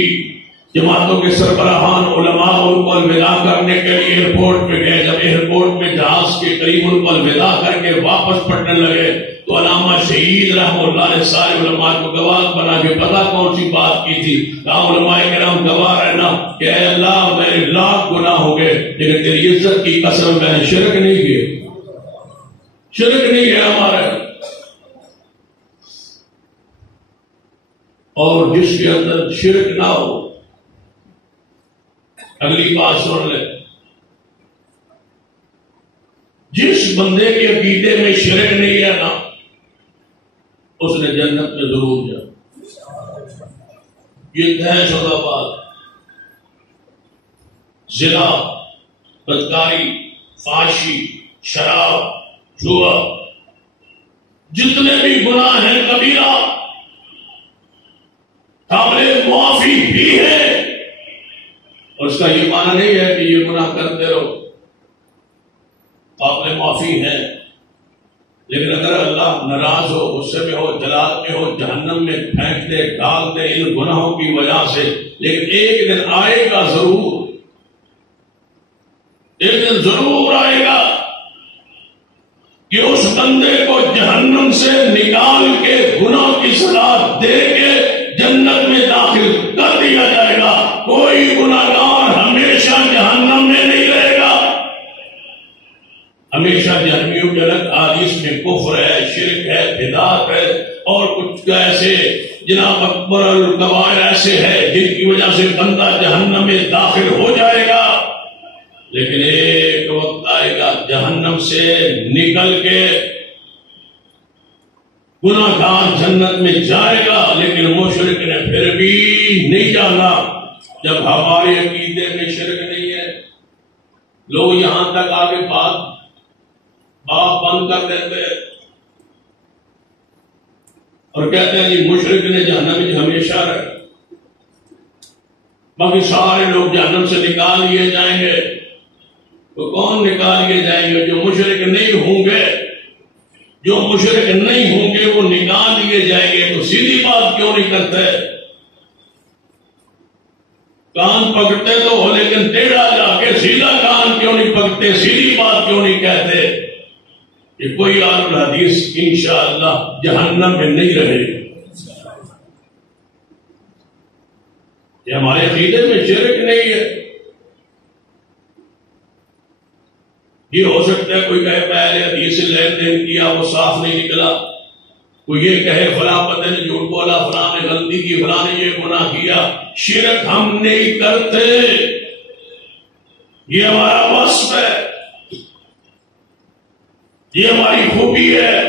جماعتوں کے سربراہان علماء ان کو الوداع کرنے کے لیے ایئرپورٹ پہ گئے۔ جب ایئرپورٹ میں جہاز کے قریب ان کو الوداع کر کے واپس پڑھنے لگے تو علامہ شہید رحمہ اللہ نے سارے علماء کو گواہ بنا کے پتہ کون سی بات کی تھی؟ کہا علماء کرام گواہ رہنا کہ اے اللہ میرے لاکھ گناہ ہو گئے لیکن تیری عزت کی قسم میں نے شرک نہیں کیا، شرک نہیں ہے ہمارا۔ اور جس کے اندر شرک نہ ہو، اگلی بات سن لیں، جس بندے کے عقیدے میں شرک نہیں ہے نا اس نے جنت میں ضرور جانا۔ یہ طے شدہ بات، زنا، بدکاری، فحاشی، شراب، جوا، جتنے بھی گناہ ہیں کبیرہ قابل معافی بھی ہے، اور اس کا یہ معنی نہیں ہے کہ یہ گناہ کرتے رہو، قابل معافی ہے، لیکن اگر اللہ ناراض ہو، غصے میں ہو، جلال میں ہو، جہنم میں پھینک دے، ڈال دے ان گناہوں کی وجہ سے، لیکن ایک دن آئے گا ضرور، ایک دن ضرور آئے گا کہ اس بندے کو جہنم سے نکال کے گناہ کی سزا دے کے جنت میں داخل کر دیا جائے گا۔ کوئی گناہگار ہمیشہ جہنم میں نہیں رہے گا، ہمیشہ جہنمیوں کے الگ حدیث میں کفر ہے، شرک ہے، بدعت ہے اور کچھ ایسے جناب اکبر الکبائر ایسے ہے جن کی وجہ سے بندہ جہنم میں داخل ہو جائے گا، لیکن ایک وقت آئے گا جہنم سے نکل کے گناہ گار جنت میں جائے گا، لیکن مشرک نے پھر بھی نہیں جانا۔ جب ہمارے عقیدے میں شرک نہیں ہے، لوگ یہاں تک آگے بات بند کر دیتے ہیں اور کہتے ہیں جی مشرک نے جہنم میں ہمیشہ رہے، باقی سارے لوگ جہنم سے نکال لیے جائیں گے۔ تو کون نکال لیے جائیں گے؟ جو مشرک نہیں ہوں گے، جو مشرک نہیں ہوں گے وہ نکال لیے جائیں گے، تو سیدھی بات کیوں نہیں کرتے؟ کان پکڑتے تو ہو لیکن ٹیڑھا جا کے سیدھا کان کیوں نہیں پکڑتے؟ سیدھی بات کیوں نہیں کہتے؟ کہ کوئی عالم الحدیث انشاءاللہ جہنم میں نہیں رہے گا۔ یہ ہمارے عقیدے میں شرک نہیں ہے۔ یہ ہو سکتا ہے کوئی کہے پہلے حدیث سے لین دین کیا وہ صاف نہیں نکلا، کوئی یہ کہے فلاں بندے نے جھوٹ بولا، فلاں نے غلطی کی، فلاں نے یہ گناہ کیا۔ شرک ہم نہیں کرتے، یہ ہمارا وصف ہے، یہ ہماری خوبی ہے۔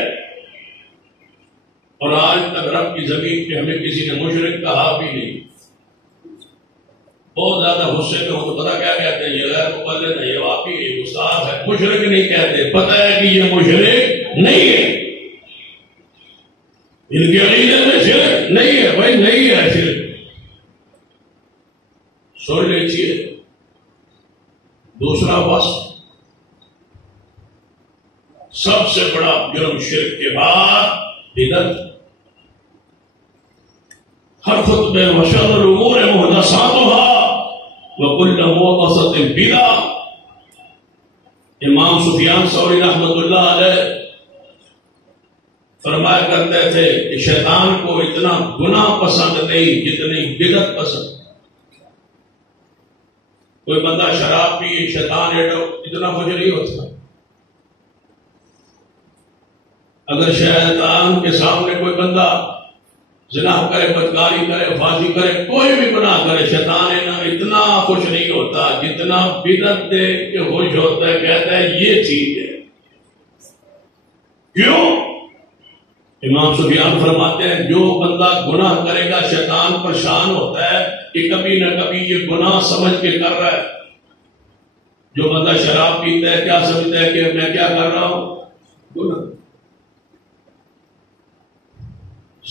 اور آج تک رب کی زمین پہ ہمیں کسی نے مشرک کہا بھی نہیں۔ بہت زیادہ غصے میں ہو تو پتا کیا کہتے ہیں، یہ غیر مقلد ہے، یہ واقعی ایک استاد ہے، مشرک نہیں کہتے، پتہ ہے کہ یہ مشرک نہیں ہے، ان کے عقیدے میں شرک نہیں ہے، بھائی نہیں ہے شرک۔ سن لیجیے دوسرا وصف، سب سے بڑا جرم شرک کے بعد بدعت۔ ہر خطبے وشر الامور محدثاتها وکل محدثۃ بدعہ۔ امام سفیان ثوری رحمۃ اللہ علیہ فرمایا کرتے تھے کہ شیطان کو اتنا گناہ پسند نہیں جتنی بدعت پسند۔ کوئی بندہ شراب پیے، شیطان اتنا خوش نہیں ہوتا۔ اگر شیطان کے سامنے کوئی بندہ زنا کرے، بدکاری کرے، فحاشی کرے، کوئی بھی گناہ کرے، شیطان اتنا خوش نہیں ہوتا جتنا بدعت دیکھ کے خوش ہوتا ہے، کہتا ہے یہ ٹھیک ہے۔ کیوں؟ امام سفیان فرماتے ہیں جو بندہ گناہ کرے گا شیطان پریشان ہوتا ہے کہ کبھی نہ کبھی یہ گناہ سمجھ کے کر رہا ہے۔ جو بندہ شراب پیتا ہے کیا سمجھتا ہے کہ میں کیا کر رہا ہوں؟ گناہ۔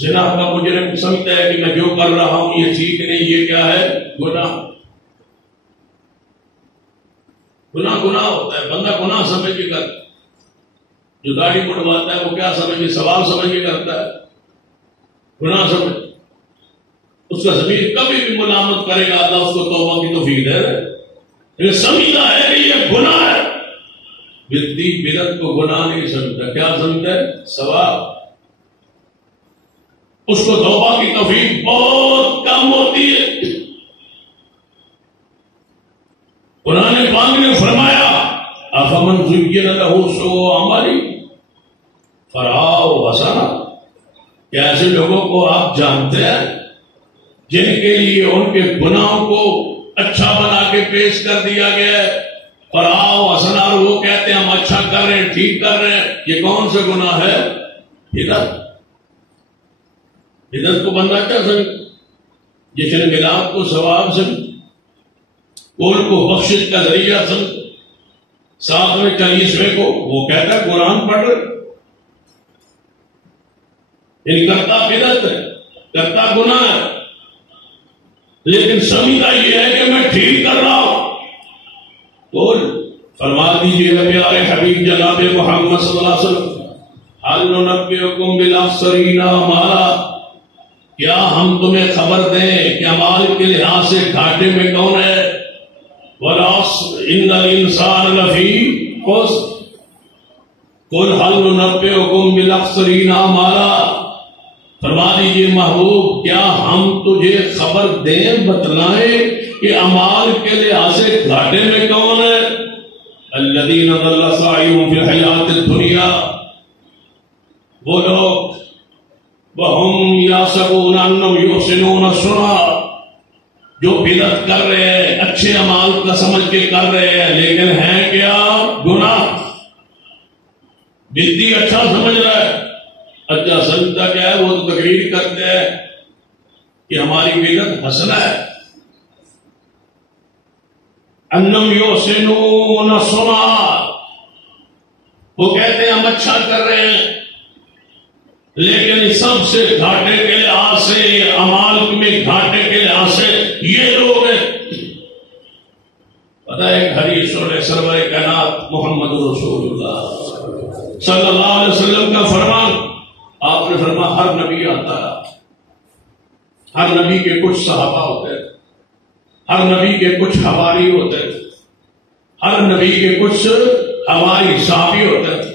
زنا کا مجرم سمجھتا ہے کہ میں جو کر رہا ہوں یہ ٹھیک نہیں، یہ کیا ہے؟ گناہ۔ گناہ گناہ ہوتا ہے، بندہ گناہ سمجھ کے کرتا ہے۔ جو داڑھی مڑواتا ہے وہ کیا سمجھ کے؟ ثواب سمجھ کے کرتا ہے، گناہ سمجھ۔ اس کا ضمیر کبھی بھی ملامت کرے گا، اللہ اس کو توبہ کی توفیق دے رہے، لیکن سمجھتا ہے کہ یہ گناہ ہے۔ بدعت کو گناہ نہیں سمجھتا، کیا سمجھتا ہے؟ ثواب۔ اس کو توبہ کی توفیق بہت کم ہوتی ہے۔ قرآن پاک نے فرمایا افمن زین لہ سوء عملہ فرآہ حسنا، کیا ایسے لوگوں کو آپ جانتے ہیں جن کے لیے ان کے گناہوں کو اچھا بنا کے پیش کر دیا گیا ہے؟ فرآہ حسنا، اور وہ کہتے ہیں ہم اچھا کر رہے ہیں، ٹھیک کر رہے ہیں۔ یہ کون سے گناہ ہے؟ بدعت۔ بدعت کو بندہ کیا سمجھ؟ جس نے میلاد کو ثواب سمجھ، قول کو بخشش کا ذریعہ سمجھ، 7ویں 40ویں کو وہ کہتا ہے قرآن پڑھ رہے، یعنی کرتا بدعت ہے، کرتا گناہ ہے، لیکن سمجھتا یہ ہے کہ میں ٹھیک کر رہا ہوں۔ قول فرما دیجیے نبی حبیب جناب محمد صلی اللہ علیہ وسلم هل ننبئکم بالاخسرین اعمالا، کیا ہم تمہیں خبر دیں کہ اعمال کے لحاظ سے گھاٹے میں کون ہے؟ والعصر ان الانسان لفی خسر، قل هل ننبئکم بالاخسرین اعمالا، فرما دیجیے محبوب کیا ہم تجھے خبر دیں، بتلائیں کہ اعمال کے لحاظ سے گھاٹے میں کون ہے؟ الذین ضل سعیہم فی الحیات الدنیا، وہ لوگ وَهُمْ يَحْسَبُونَ أَنَّهُمْ يُحْسِنُونَ صُنْعًا، جو بدعت کر رہے ہیں اچھے اعمال کا سمجھ کے کر رہے ہیں، لیکن ہیں کیا؟ گناہ۔ بدعتی اچھا سمجھ رہا ہے، اچھا سمجھتا کیا ہے؟ وہ تو تقریر کرتے ہیں کہ ہماری بدعت حسنہ ہے۔ أَنَّهُمْ يُحْسِنُونَ صُنْعًا، وہ کہتے ہیں ہم اچھا کر رہے ہیں، لیکن سب سے گھاٹے کے لحاظ سے، اعمال میں گھاٹے کے لحاظ سے یہ لوگ ہیں۔ پتہ ہے ایک حدیث سرور کائنات محمد رسول اللہ صلی اللہ علیہ وسلم کا فرمان، آپ نے فرمایا ہر نبی آتا ہے، ہر نبی کے کچھ صحابہ ہوتے ہیں، ہر نبی کے کچھ حواری ہوتے ہیں، ہر نبی کے کچھ حواری صحابی ہوتے ہیں،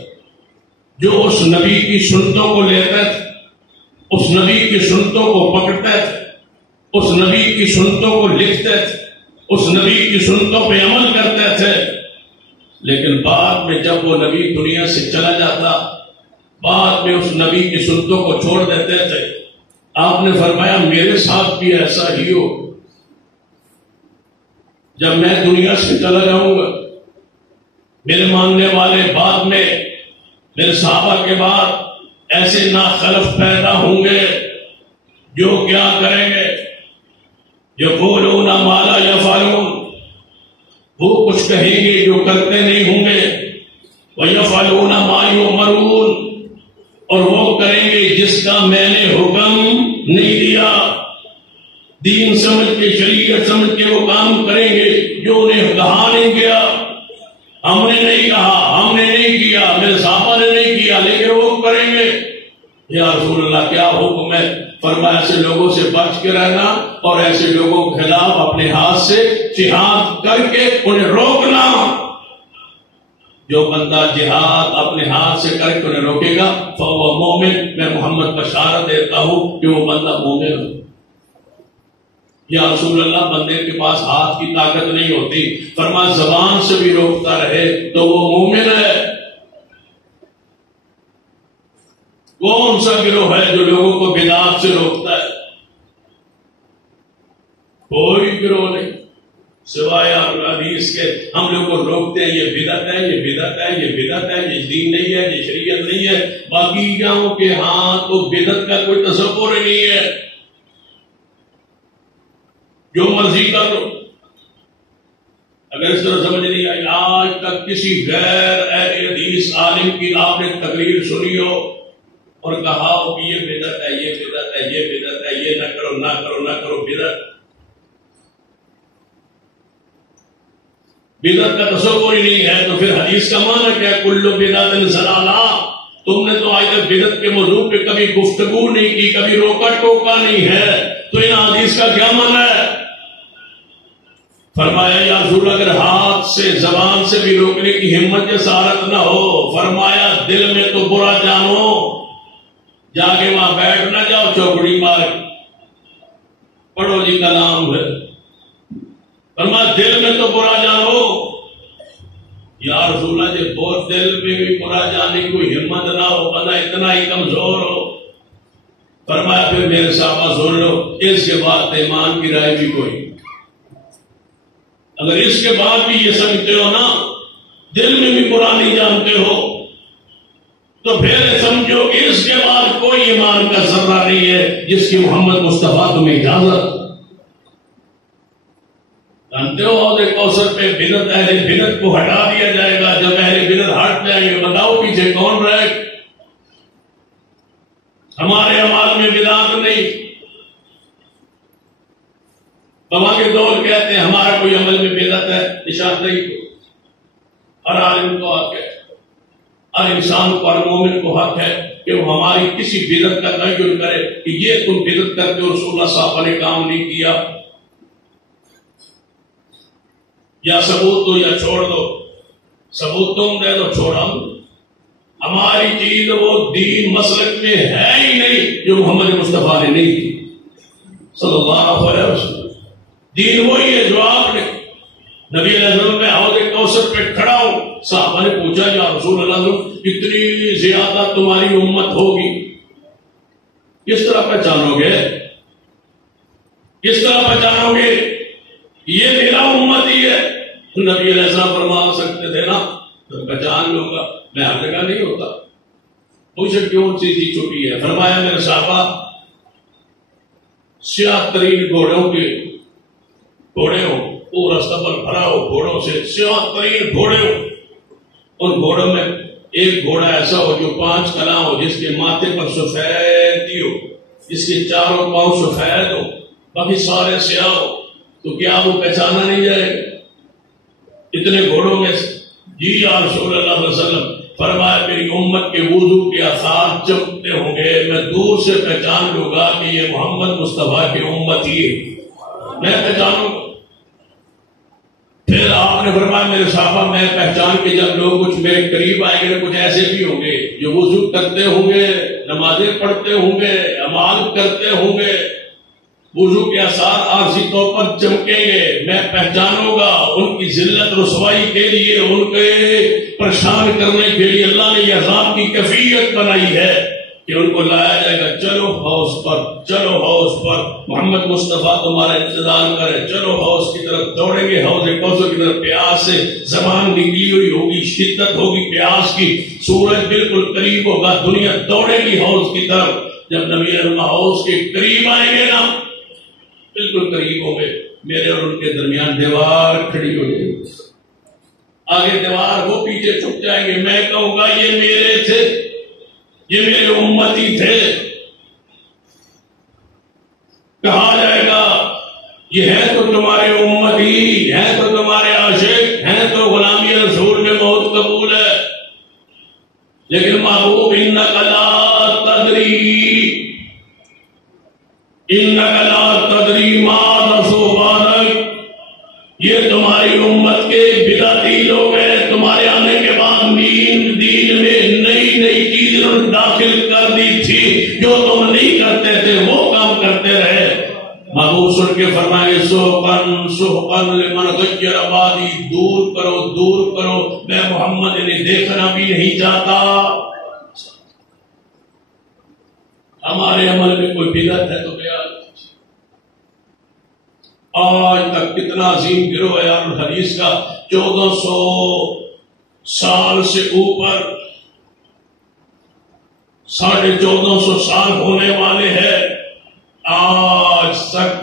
جو اس نبی کی سنتوں کو لیتے تھے، اس نبی کی سنتوں کو پکڑتے تھے، اس نبی کی سنتوں کو لکھتے تھے، اس نبی کی سنتوں پہ عمل کرتے تھے۔ لیکن بعد میں جب وہ نبی دنیا سے چلا جاتا، بعد میں اس نبی کی سنتوں کو چھوڑ دیتے تھے۔ آپ نے فرمایا میرے ساتھ بھی ایسا ہی ہو، جب میں دنیا سے چلا جاؤں گا، میرے ماننے والے بعد میں، میرے صحابہ کے بعد ایسے ناخلف پیدا ہوں گے جو کیا کریں گے، یقولون ما لا یفعلون، وہ کچھ کہیں گے جو کرتے نہیں ہوں گے، وَيَفْعَلُونَ مَا يُؤْمَرُونَ، اور وہ کریں گے جس کا میں نے حکم نہیں دیا۔ دین سمجھ کے، شریعت سمجھ کے وہ کام کریں گے جو انہیں کہا نہیں کیا، ہم نے نہیں کہا، ہم نے نہیں کیا، میرے صحابہ نے نہیں کیا، لیکن وہ کریں گے۔ یا رسول اللہ کیا حکم ہے؟ فرمایا ایسے لوگوں سے بچ کے رہنا اور ایسے لوگوں کے خلاف اپنے ہاتھ سے جہاد کر کے انہیں روکنا۔ جو بندہ جہاد اپنے ہاتھ سے کر کے انہیں روکے گا فهو مومن، میں محمد بشارت دیتا ہوں کہ وہ بندہ مومن ہو۔ یا رسول اللہ بندے کے پاس ہاتھ کی طاقت نہیں ہوتی، فرمایا زبان سے بھی روکتا رہے تو وہ مومن ہے۔ کون سا گروہ ہے جو لوگوں کو بدعات سے روکتا ہے؟ کوئی گروہ نہیں سوائے حدیث کے۔ ہم لوگ کو روکتے ہیں یہ بدعت ہے، یہ بدعت ہے، یہ بدعت ہے، یہ دین نہیں ہے، یہ شریعت نہیں ہے۔ باقی جاؤں کہ ہاں تو بدعت کا کوئی تصور ہی نہیں ہے، جو مرضی کر لو۔ اگر اس طرح سمجھ نہیں آئی، آج تک کسی غیر اہل حدیث عالم کی آپ نے تقریر سنی ہو اور کہا ہو کہ یہ بدعت ہے، یہ بدعت ہے، یہ بدعت ہے، یہ نہ کرو، نہ کرو، نہ کرو، بدعت بدعت کا تصور ہی نہیں ہے، تو پھر حدیث کا معنی کیا ہے؟ کل بدعت ضلالہ۔ تم نے تو آج تک بدعت کے موضوع پہ کبھی گفتگو نہیں کی، کبھی روکا ٹوکا نہیں ہے، تو ان حدیث کا کیا معنی ہے؟ فرمایا یا رسول اگر ہاتھ سے، زبان سے بھی روکنے کی ہمت یا سہارت نہ ہو، فرمایا دل میں تو برا جانو، جا کے وہاں بیٹھ نہ جاؤ چوکڑی مار پڑھو جی کلام ہے، فرمایا دل میں تو برا جانو۔ یا رسول اللہ جب بہت دل میں بھی برا جانے کی کوئی ہمت نہ ہو، بندہ اتنا ہی کمزور ہو، فرمایا پھر میرے صحابہ سن لو، اس کے بعد ایمان کی رائے بھی کوئی، اگر اس کے بعد بھی یہ سمجھتے ہو نا، دل میں بھی برا نہیں جانتے ہو، تو پھر سمجھو کہ اس کے بعد کوئی ایمان کا ذرہ نہیں ہے جس کی محمد مصطفیٰ تمہیں اجازت۔ جانتے ہو عہد کوثر پہ بدعت، اہل بدعت کو ہٹا دیا جائے گا، جب اہل بدعت ہٹ جائیں گے بتاؤ پیچھے کون رہے؟ ہمارے اعمال میں بدعت نہیں۔ بابا کے دور کہتے ہیں ہمارا کوئی عمل میں بدعت ہے، نشان نہیں۔ ہر عالم کو حق ہے، ہر انسان کو، ہر مومن کو حق ہے کہ وہ ہماری کسی بدعت کا تعین کرے کہ یہ تم بدعت کرتے ہو، رسول اللہ صاحب نے کام نہیں کیا، یا ثبوت دو یا چھوڑ دو، ثبوت تم دے دو چھوڑا دو، ہماری چیز وہ دین مسلک میں ہے ہی نہیں جو محمد مصطفیٰ نے نہیں کی صلی اللہ علیہ وسلم۔ دین وہی ہے جو آپ نے، نبی علیہ السلام میں حوض کوثر پہ کھڑا ہوں، صحابہ نے پوچھا یا رسول اللہ اتنی زیادہ تمہاری امت ہوگی، کس طرح پہچانو گے؟ کس طرح پہچانو گے یہ میرا امت ہی ہے؟ نبی علیہ السلام فرما سکتے تھے نا، تو پہچان لوں گا، میں ہر جگہ نہیں ہوتا، مجھے کیوں سی چھٹی ہے؟ فرمایا میرے صحابہ سیاہ ترین گھوڑوں کے گھوڑے ہو، پورا سفر بھرا ہو گھوڑوں سے، سیاہ ترین گھوڑے ہو، ان گھوڑوں میں ایک گھوڑا ایسا ہو جو 5 کلاں ہو، جس کے ماتھے پر سفیدی ہو، جس کے چاروں پاؤں سفید ہو، باقی سارے سیاہ ہو، تو کیا وہ پہچانا نہیں جائے گا؟ اتنے گھوڑوں میں جی یا رسول اللہ صلی اللہ علیہ وسلم، فرمایا میری امت کے وضو کے آثار چمکتے ہوں گے، میں دور سے پہچان لوں گا کہ یہ محمد مصطفیٰ کی امت ہی ہے، میں پہچانوں گا۔ پھر آپ نے فرمایا میرے صحابہ میں پہچان کے جب لوگ کچھ میرے قریب آئیں گے، کچھ ایسے بھی ہوں گے جو وضو کرتے ہوں گے، نمازیں پڑھتے ہوں گے، اعمال کرتے ہوں گے، وضو کے آثار عارضی طور پر چمکیں گے، میں پہچانوں گا۔ ان کی ذلت رسوائی کے لیے، ان کے پریشان کرنے کے لیے اللہ نے یہ عذاب کی کیفیت بنائی ہے کہ ان کو لایا جائے گا، چلو حوض پر، چلو حوض پر، محمد مصطفیٰ تمہارا انتظار کرے، چلو حوض کی طرف دوڑیں گے، حوض کوثر کی طرف، پیاس سے زبان نکلی ہوئی ہوگی، شدت ہوگی پیاس کی، سورج بالکل قریب ہوگا، دنیا دوڑے گی حوض کی طرف۔ جب نبی اللہ حوض کے قریب آئیں گے نا، بالکل قریب ہوں گے، میرے اور ان کے درمیان دیوار کھڑی ہو جائے گی، آگے دیوار، وہ پیچھے چھپ جائیں گے، میں کہوں گا یہ میرے تھے، یہ میرے امتی تھے۔ کہا جائے گا یہ ہے تو تمہارے امتی، ہے تو تمہارے عاشق، ہیں تو غلامی رسول میں موت قبول ہے، لیکن محبوب انک لا تدری، انک لا تدری ما رسول بارک، یہ تمہاری امت کے بدعتی لوگ ہیں، تمہارے آنے کے بعد دین میں نئی نئی چیزیں داخل کر دی تھی، جو تم نہیں کرتے تھے وہ کام کرتے رہے۔ محبوب سن کے فرمائے سحقن سحقن لمن غیر آبادی، دور کرو دور کرو، میں محمد انہیں دیکھنا بھی نہیں چاہتا۔ ہمارے عمل میں کوئی بدعت ہے تو بیان، آج تک کتنا عظیم گروہ ہے حدیث کا، 1400 سال سے اوپر، 1450 سال ہونے والے ہیں، آج تک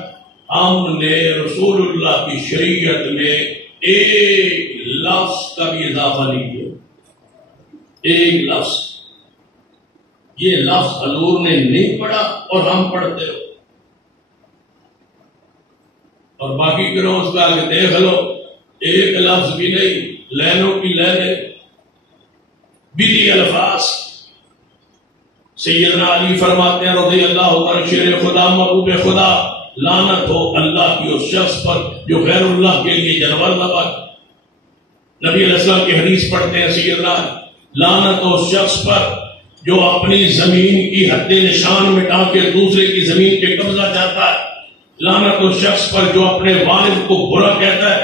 ہم نے رسول اللہ کی شریعت میں ایک لفظ کا بھی اضافہ نہیں کیا، ایک لفظ، یہ لفظ حضور نے نہیں پڑھا اور ہم پڑھتے ہو، اور باقی گروہ اس کا کہ دیکھ لو ایک لفظ بھی نہیں، لینوں کی لینے، بدی الفاظ۔ سیدنا علی فرماتے ہیں رضی اللہ عنہ، شیر خدا محبوب خدا، لعنت ہو اللہ کی اس شخص پر جو غیر اللہ کے لیے جانور ذبح۔ نبی علیہ السلام کی حدیث پڑھتے ہیں سیدنا، لعنت ہو اس شخص پر جو اپنی زمین کی حد نشان مٹا کے دوسرے کی زمین پہ قبضہ چاہتا ہے، لعنت اس شخص پر جو اپنے والد کو برا کہتا ہے،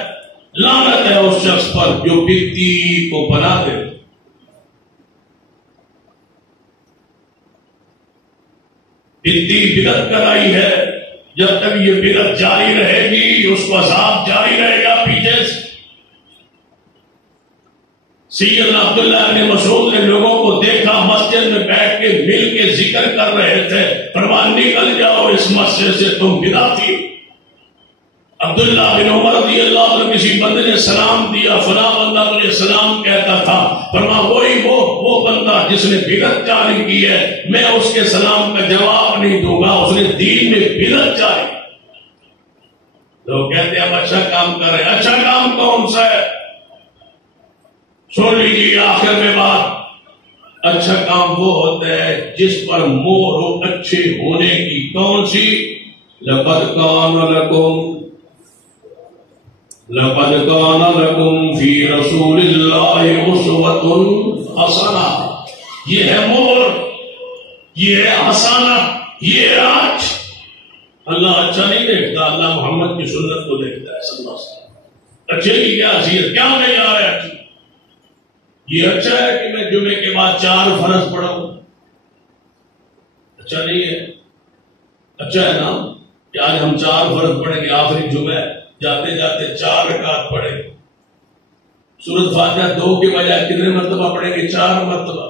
لعنت ہے اس شخص پر جو بدعتی کو بنا دے۔ بدعتی بدعت کرائی ہے، جب تک یہ بدعت جاری رہے گی اس کو عذاب جاری رہے گا پیچھے سے۔ سیدنا عبداللہ بن مسعود نے لوگوں کو دیکھا مسجد میں بیٹھ کے مل کے ذکر کر رہے تھے، فرمایا نکل جاؤ اس مسجد سے تم بدعتی۔ عبداللہ بن عمر رضی اللہ عنہ کسی بندے نے سلام دیا، فلاں بندہ مجھے سلام کہتا تھا، فرمایا وہی وہ بندہ جس نے بدعت جاری کی ہے، میں اس کے سلام کا جواب نہیں دوں گا، اس نے دین میں بدعت جاری۔ لوگ کہتے ہیں ہم اچھا کام کر رہے ہیں، اچھا کام کون سا ہے؟ سن لیجیے آخر میں بات، اچھا کام وہ ہوتا ہے جس پر مہر ہو اچھے ہونے کی۔ کون سی؟ لقد کان لکم فی رسول اللہ اسوۃ حسنہ، یہ ہے مہر، یہ ہے حسنہ، یہ راج۔ اللہ اچھا نہیں دیکھتا، اللہ محمد کی سنت کو دیکھتا ہے صلی اللہ علیہ وسلم۔ اچھے کی کیا حیثیت، کیا معیار ہے؟ یہ اچھا ہے کہ میں جمعے کے بعد 4 فرض پڑھوں؟ اچھا نہیں ہے۔ اچھا ہے نا کہ آج ہم 4 فرض پڑھیں گے، آخری جمعہ جاتے جاتے 4 رکعت پڑھیں گے، سورۃ فاتحہ 2 کے بجائے کتنے مرتبہ پڑھیں گے؟ 4 مرتبہ۔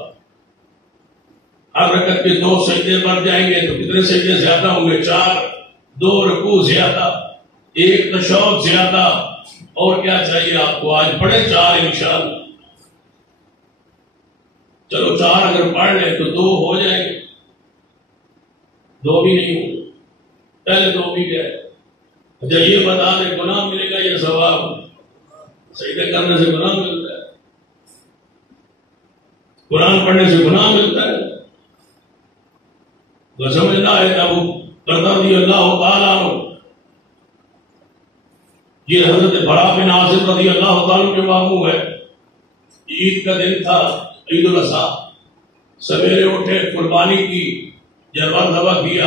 ہر رکعت کے 2 سجدے بڑھ جائیں گے تو کتنے سجدے زیادہ ہوں گے؟ 4۔ 2 رکوع زیادہ، 1 تشہد زیادہ، اور کیا چاہیے آپ کو؟ آج پڑھیں 4 انشاءاللہ۔ چلو 4 اگر پڑھ لیں تو 2 ہو جائیں گے، 2 بھی نہیں ہوں، پہلے 2 بھی گئے۔ اچھا یہ بتا دیں گناہ ملے گا یا ثواب؟ سجدے کرنے سے گناہ ملتا ہے، قرآن پڑھنے سے گناہ ملتا ہے؟ تو سمجھنا ہے کہ ابو درداء رضی اللہ تعالیٰ عنہ، یہ حضرت برا بن عازب رضی اللہ تعالیٰ کے ماموں ہے. عید کا دن تھا، عید الاضحیٰ. سویرے اٹھے، قربانی کی، جانور ذبح کیا.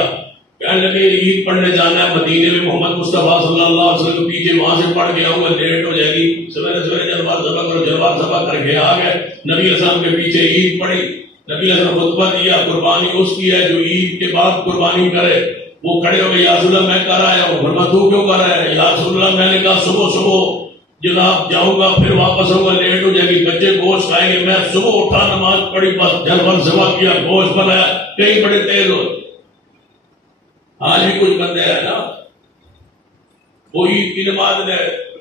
کہنے لگے عید پڑھنے جانا ہے مدینے میں، محمد مصطفیٰ صلی اللہ علیہ وسلم کے پیچھے، وہاں سے پڑھ کے آؤں گا، لیٹ ہو جائے گی. سویرے سویرے جانور ذبح کرو. جانور ذبح کر کے آ گئے نبی علیہ السلام کے پیچھے. عید پڑھی، نبی علیہ السلام خطبہ دیا. قربانی اس کی ہے جو عید کے بعد قربانی کرے. وہ کھڑے ہو گئے، یا رسول اللہ میں کر آیا ہوں. فرمایا تو کیوں کر رہا ہے؟ یا رسول اللہ میں نے کہا صبح جناب جاؤں گا، پھر واپس آؤں گا، لیٹ ہو جائے گی، بچے گوشت کھائیں گے. میں صبح اٹھا، نماز پڑھی، بس جانور ذبح کیا، گوشت بنایا. کہیں بڑے تیز ہو. آج بھی کچھ بندے ہیں نا، وہ عید کی نماز نے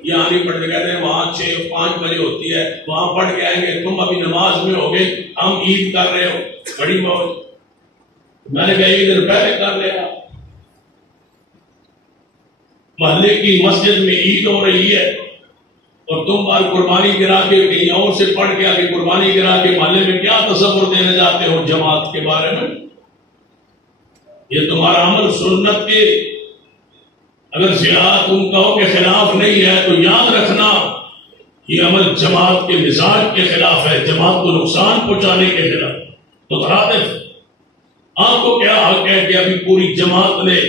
یہاں نہیں پڑھتے، کہتے ہیں وہاں 6-5 بجے ہوتی ہے، وہاں پڑھ کے آئیں گے. تم ابھی نماز میں ہو گے، ہم عید کر رہے ہو، بڑی موج. میں نے کہا ایک دن پہلے کر لیا. محلے کی مسجد میں عید ہو رہی ہے اور تم بار قربانی گرا کے کہیں اور سے پڑھ کے آگے قربانی گرا کے محلے میں کیا تصور دینے جاتے ہو جماعت کے بارے میں؟ یہ تمہارا عمل سنت کے اگر زیادہ تم کہو کہ خلاف نہیں ہے تو یاد رکھنا یہ عمل جماعت کے مزاج کے خلاف ہے، جماعت کو نقصان پہنچانے کے خلاف. تو آپ کو کیا حق ہے کہ ابھی پوری جماعت نے،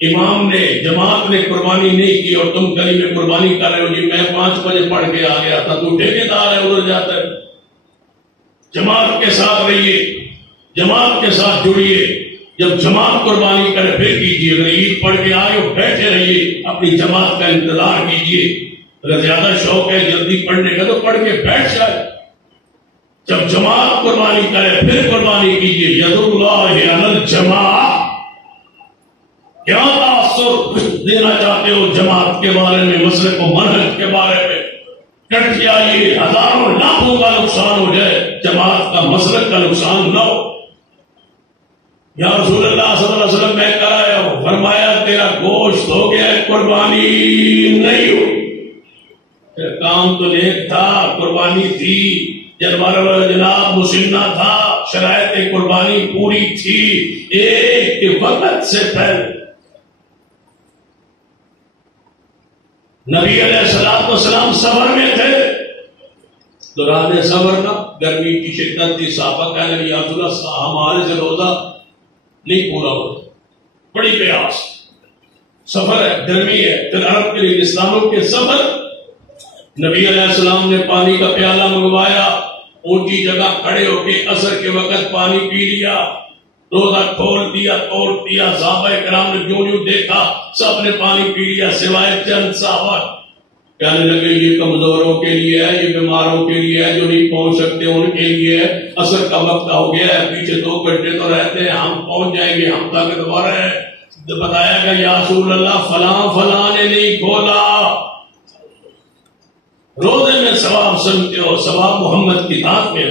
امام نے، جماعت نے قربانی نہیں کی اور تم گلی میں قربانی کر رہے ہو؟ جی میں 5 بجے پڑھ کے آ گیا تھا. تو ٹھیکیدار ہے، ادھر جاتا ہے. جماعت کے ساتھ رہیے، جماعت کے ساتھ جڑیے. جب جماعت قربانی کرے پھر کیجیے. اگر عید پڑھ کے آئے ہو بیٹھے رہیے، اپنی جماعت کا انتظار کیجیے. اگر زیادہ شوق ہے جلدی پڑھنے کا تو پڑھ کے بیٹھ جائے. جب جماعت قربانی کرے پھر قربانی کیجیے. ید اللہ علی الجماعۃ. کیا تاثر دینا چاہتے ہو جماعت کے بارے میں، مسلک و منہج کے بارے میں؟ کٹ جائیے، ہزاروں لاکھوں کا نقصان ہو جائے، جماعت کا مسلک کا نقصان نہ ہو. یا رسول اللہ صلی اللہ علیہ وسلم میں کرایا ہوں. فرمایا تیرا گوشت ہو گیا، قربانی نہیں ہو. کام تو نیک تھا، قربانی تھی، جانور جناب مسنہ تھا، شرائط قربانی پوری تھی. ایک وقت سے پہلے نبی علیہ السلام سفر میں تھے. دوران سفر نا گرمی کی شدت تھی. صحابہ کہنے لگے یا رسول اللہ ہمارے سے روزہ نہیں پورا ہوتا، بڑی پیاس، سفر ہے، گرمی ہے. پھر عرب کے اسلاموں کے سفر. نبی علیہ السلام نے پانی کا پیالہ منگوایا، اونچی جگہ کھڑے ہو کے عصر کے وقت پانی پی لیا، روزہ کھول دیا، توڑ دیا. صحابہ کرام نے جو دیکھا سب نے پانی پی لیا سوائے چند صحابہ. کہنے لگے یہ کمزوروں کے لیے ہے، یہ بیماروں کے لیے ہے، جو نہیں پہنچ سکتے ان کے لیے ہے. عصر کا وقت ہو گیا ہے، پیچھے 2 گھنٹے تو رہتے ہیں، ہم پہنچ جائیں گے، ہم طاقتور ہیں. بتایا گیا یا رسول اللہ فلاں نے نہیں کھولا. روزے میں ثواب سنتے ہو، ثواب محمد کی ذات میں.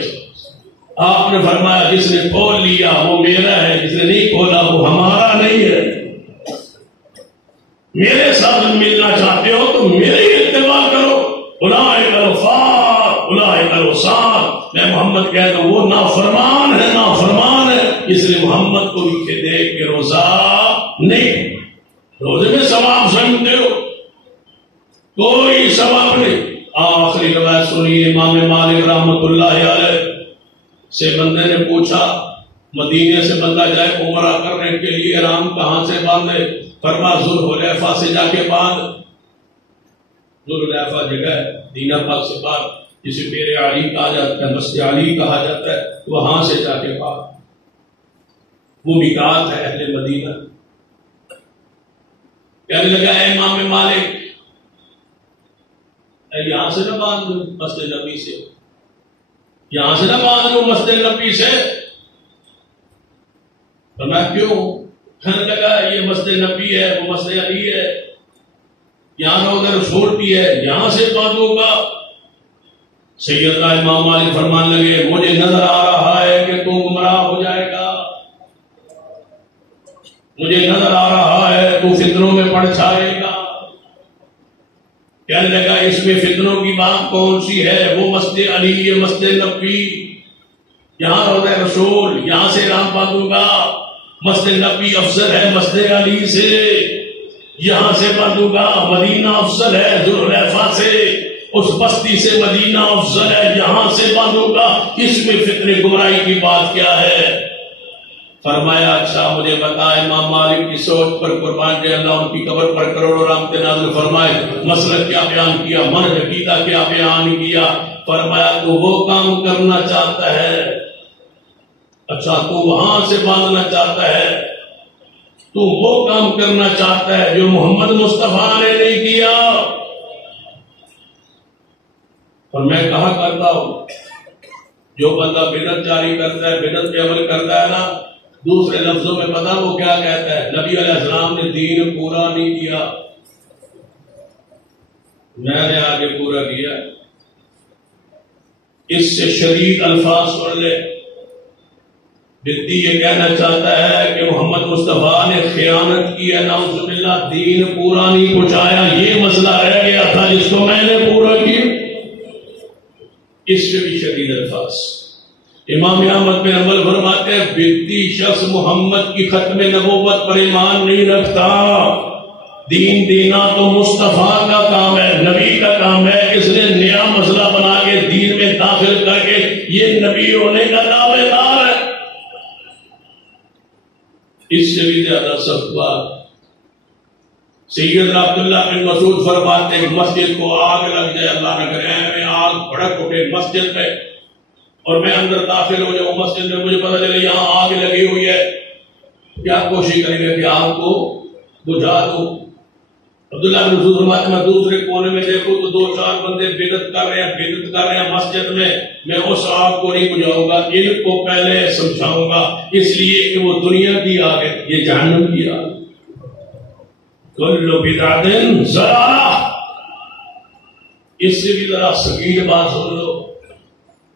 آپ نے فرمایا جس نے کھول لیا وہ میرا ہے، جس نے نہیں کھولا وہ ہمارا نہیں ہے. میرے ساتھ ملنا چاہتے ہو تو میرے ہی اتباع کرو. اولئک الفار اولئک الوصال. میں محمد کہتا ہوں وہ نافرمان ہے، نافرمان ہے، اس لیے محمد کو نیچے دیکھ کے روزہ نہیں. روزے میں ثواب سنتے ہو، کوئی ثواب نہیں. آخری روایت سنیے. امام مالک رحمۃ اللہ علیہ سے بندے نے پوچھا مدینے سے بندہ جائے عمرہ کرنے کے لیے احرام کہاں سے باندھے؟ فرمایا ذوالحلیفہ سے جا کے باندھ. ذوالحلیفہ جگہ ہے مدینہ پاک سے باہر، جسے پیر علی کہا جاتا ہے، مسجد علی کہا جاتا ہے، وہاں سے جا کے باندھ. وہ میقات ہے اہل مدینہ. کہنے لگا اے امام مالک یہاں سے نہ باندھ لوں مسجد نبی سے، یہاں سے نہ باندھ لوں مسجد نبی سے. فرمایا کیوں؟ کہنے لگا یہ مسجد نبی ہے، وہ مسجد علی ہے، یہاں روزہ رسول بھی ہے، یہاں سے باندھوں گا. سیدنا امام مالک فرمان لگے مجھے نظر آ رہا ہے کہ تو گمراہ ہو جائے گا، مجھے نظر آ رہا ہے تو فتنوں میں پڑ جائے گا. کہنے لگا اس میں فتنوں کی بات کون سی ہے؟ وہ مسجد علی، یہ مسجد نبی. یہاں روضہ رسول، یہاں سے احرام باندھوں گا. مسجد نبی افضل ہے مسجد علی سے، یہاں سے باندھوں گا. مدینہ افضل ہے ذوالحلیفہ سے، اس بستی سے مدینہ افضل ہے، یہاں سے باندھوں گا. اس میں فتنے گمراہی کی بات کیا ہے؟ فرمایا اچھا مجھے بتا امام مالک کی سوچ پر قربان دے اللہ ان کی قبر پر کروڑوں رحمت نازل فرمائے. مسلک کیا بیان کیا، منہج عقیدہ کیا بیان کیا. فرمایا تو وہ کام کرنا چاہتا ہے، اچھا تو وہاں سے باندھنا چاہتا ہے، تو وہ کام کرنا چاہتا ہے جو محمد مصطفیٰ نے نہیں کیا. اور میں کہا کرتا ہوں جو بندہ بدعت جاری کرتا ہے، بدعت پہ عمل کرتا ہے نا، دوسرے لفظوں میں پتا وہ کیا کہتا ہے؟ نبی علیہ السلام نے دین پورا نہیں کیا، میں نے آگے پورا کیا. اس سے شدید الفاظ سن لے. بدعتی یہ کہنا چاہتا ہے کہ محمد مصطفیٰ نے خیانت کی ہے، نعوذ باللہ، دین پورا نہیں پہنچایا. یہ مسئلہ رہ گیا تھا جس کو میں نے پورا کیا. اس سے بھی شدید الفاظ. امام احمد بن حنبل فرماتے ہیں بدعتی شخص محمد کی ختم نبوت پر ایمان نہیں رکھتا. دین دینا تو مصطفیٰ کا کام ہے، نبی کا کام ہے. اس نے نیا مسئلہ بنا کے دین میں داخل کر کے یہ نبی ہونے کا دعوے دار ہے. اس سے بھی زیادہ سخت بات سیدنا عبداللہ بن مسعود فرماتے ہیں مسجد کو آگ لگ جائے، اللہ نہ کرے، میں آگ بھڑک اٹھے مسجد میں اور میں اندر داخل ہو جاؤں مسجد میں، مجھے پتا چلے یہاں آگ لگی ہوئی ہے، کیا کوشش کریں گے کہ آگ کو بجھا دوں. عبداللہ بن مسعود فرماتے ہیں میں دوسرے کونے میں دیکھوں تو 2-4 بندے بدعت کر رہے ہیں مسجد میں اس آگ کو نہیں بجھاؤں گا، ان کو پہلے سمجھاؤں گا، اس لیے کہ وہ دنیا کی آگ ہے، یہ جہنم کی آگ. کل بدعت ضلالہ. اس سے بھی ذرا ثقیل بات سن لو.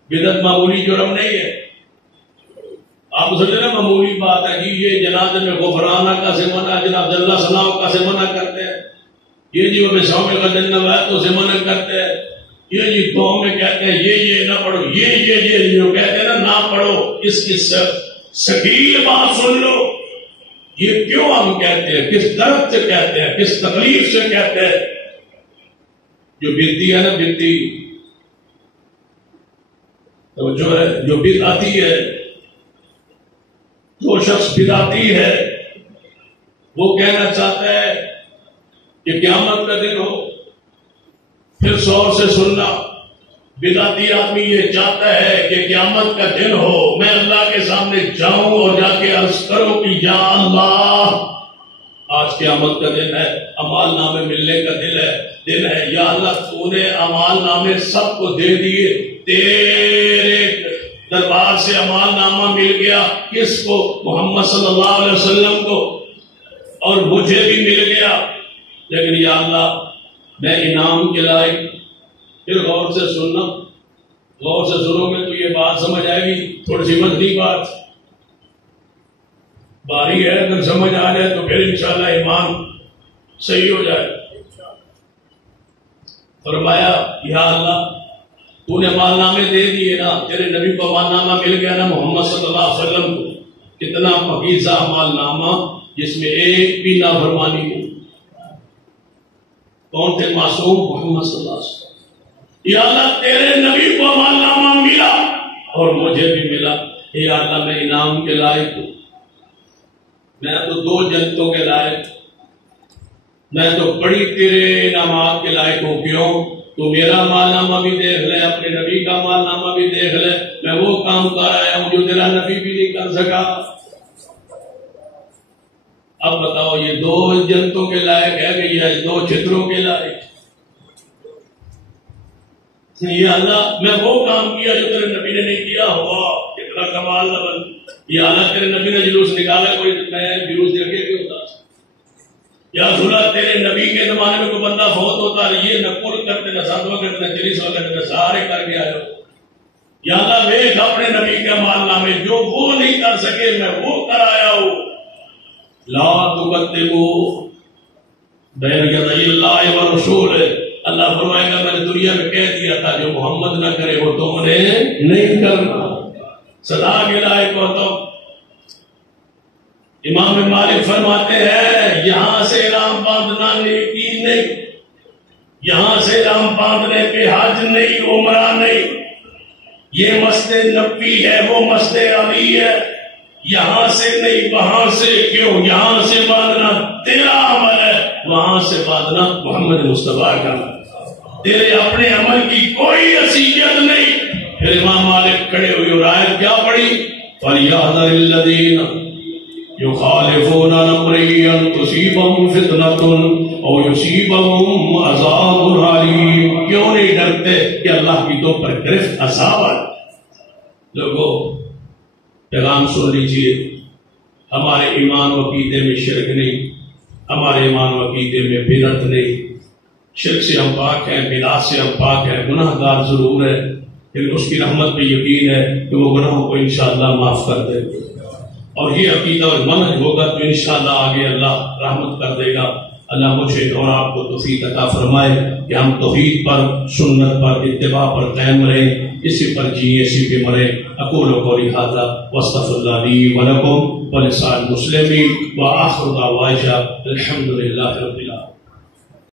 بدعت معمولی جرم نہیں ہے. آپ سمجھے نا معمولی بات ہے کہ یہ جنازے میں غفرانہ کا سے منع، جناب جل ثناؤ کا سے منع کرتے ہیں، یہ جی وہ بساؤں میں غدن نوایتوں سے منع کرتے ہیں، یہ جی دعاؤں میں کہتے ہیں یہ نہ پڑھو، یہ جو کہتے ہیں نا پڑھو. اس کی ثقیل بات سن لو. یہ کیوں ہم کہتے ہیں، کس درد سے کہتے ہیں، کس تکلیف سے کہتے ہیں؟ جو بدعتی ہے نا، بدعتی تو جو ہے جو بدعتی ہے، جو شخص بدعتی ہے وہ کہنا چاہتا ہے کہ قیامت کا دن ہو. پھر غور سے سننا، بدعتی آدمی یہ چاہتا ہے کہ قیامت کا دن ہو، میں اللہ کے سامنے جاؤں اور جا کے عرض کروں کہ یا اللہ آج قیامت کا دن ہے، اعمال نامے ملنے کا دن ہے، یا اللہ تو نے اعمال نامے سب کو دے دیے، تیرے دربار سے اعمال نامہ مل گیا، کس کو؟ محمد صلی اللہ علیہ وسلم کو، اور مجھے بھی مل گیا، لیکن یا اللہ میں انعام کے لائق. پھر غور سے سننا، غور سے سنو گے تو یہ بات سمجھ آئے گی. تھوڑی سی مدنی بات باری ہے، اگر سمجھ آ جائے تو پھر انشاءاللہ ایمان صحیح ہو جائے. فرمایا یا اللہ تو نے اعمال نامے دے دیے نا، تیرے نبی کو اعمال نامہ مل گیا نا محمد صلی اللہ علیہ وسلم کو، کتنا پاکیزہ اعمال نامہ جس میں ایک بھی نافرمانی نہیں. کون تھے معصوم؟ محمد صلی اللہ علیہ وسلم. یا اللہ تیرے نبی کو اعمال نامہ ملا اور مجھے بھی ملا، یا اللہ میں انعام کے لائق ہوں. میں تو 2 جنتوں کے لائق، میں تو بڑی تیرے انعامات کے لائق ہوں. کیوں؟ تو میرا اعمال نامہ بھی دیکھ لے، اپنے نبی کا اعمال نامہ بھی دیکھ لے. میں وہ کام کر آیا ہوں جو تیرا نبی بھی نہیں کر سکا. اب بتاؤ یہ 2 جنتوں کے لائق ہے کہ یہ 2 چھتروں کے لائق؟ یا اللہ میں وہ کام کیا جو تیرے نبی نے نہیں کیا. ہوا کتنا کمال لبن. یا اللہ تیرے نبی نے جلوس نکالا، کوئی میں جلوس دیکھے کیوں ہوتا؟ یا رسول اللہ تیرے نبی کے زمانے میں کوئی بندہ فوت ہوتا ہے، یہ نہ کل کرتے نہ ساتواں کرتے نہ چلیسواں کرتے، سارے کر کے آئے ہو. یا اللہ دیکھ اپنے نبی کے اعمال نامے، جو وہ نہیں کر سکے میں وہ کر آیا ہوں. لا تقدموا بین یدی اللہ ورسولہ. اللہ فرمائے گا میں نے دنیا میں کہہ دیا تھا جو محمد نہ کرے وہ تم نے نہیں کرنا. صدا کے لائق ہو تو امام مالک فرماتے ہیں یہاں سے رام باندھنا نیکی نہیں، یہاں سے رام باندھنے پہ حج نہیں، عمرہ نہیں، یہ مسجد نبوی ہے، وہ مسجد علی ہے، یہاں سے نہیں وہاں سے، کیوں یہاں سے باندھنا تیرا عمل ہے، وہاں سے باندھنا محمد مصطفیٰ کا، تیرے اپنے عمل کی کوئی حیثیت نہیں۔ پھر امام مالک کھڑے ہوئے اور آیت کیا پڑھی؟ فَلْيَحْذَرِ الَّذِينَ يُخَالِفُونَ عَنْ أَمْرِهِ أَن تُصِيبَهُمْ فِتْنَةٌ أَوْ يُصِيبَهُمْ عَذَابٌ أَلِيمٌ۔ کیوں نہیں ڈرتے کہ اللہ کی تو پر گرفت عذاب ہے؟ لوگوں پیغام سن لیجیے، ہمارے ایمان و عقیدے میں شرک نہیں، ہمارے ایمان و عقیدے میں بدعت نہیں، شرک سے ہم پاک ہیں، بدعت سے ہم پاک ہیں، گناہ گار ضرور ہے لیکن اس کی رحمت پہ یقین ہے کہ وہ گناہوں کو انشاءاللہ معاف کر دے گا، اور یہ عقیدہ اور منہج ہوگا تو انشاءاللہ آگے اللہ رحمت کر دے گا۔ اللہ مجھے اور آپ کو توفیق عطا فرمائے کہ ہم توحید پر، سنت پر، اتباع پر قائم رہیں، اسی پر جیے، اسی پہ مریں۔ اقول قولی ھذا واستغفر اللہ لی ولکم ولسائر المسلمین وآخر دعوانا الحمد للہ رب العالمین۔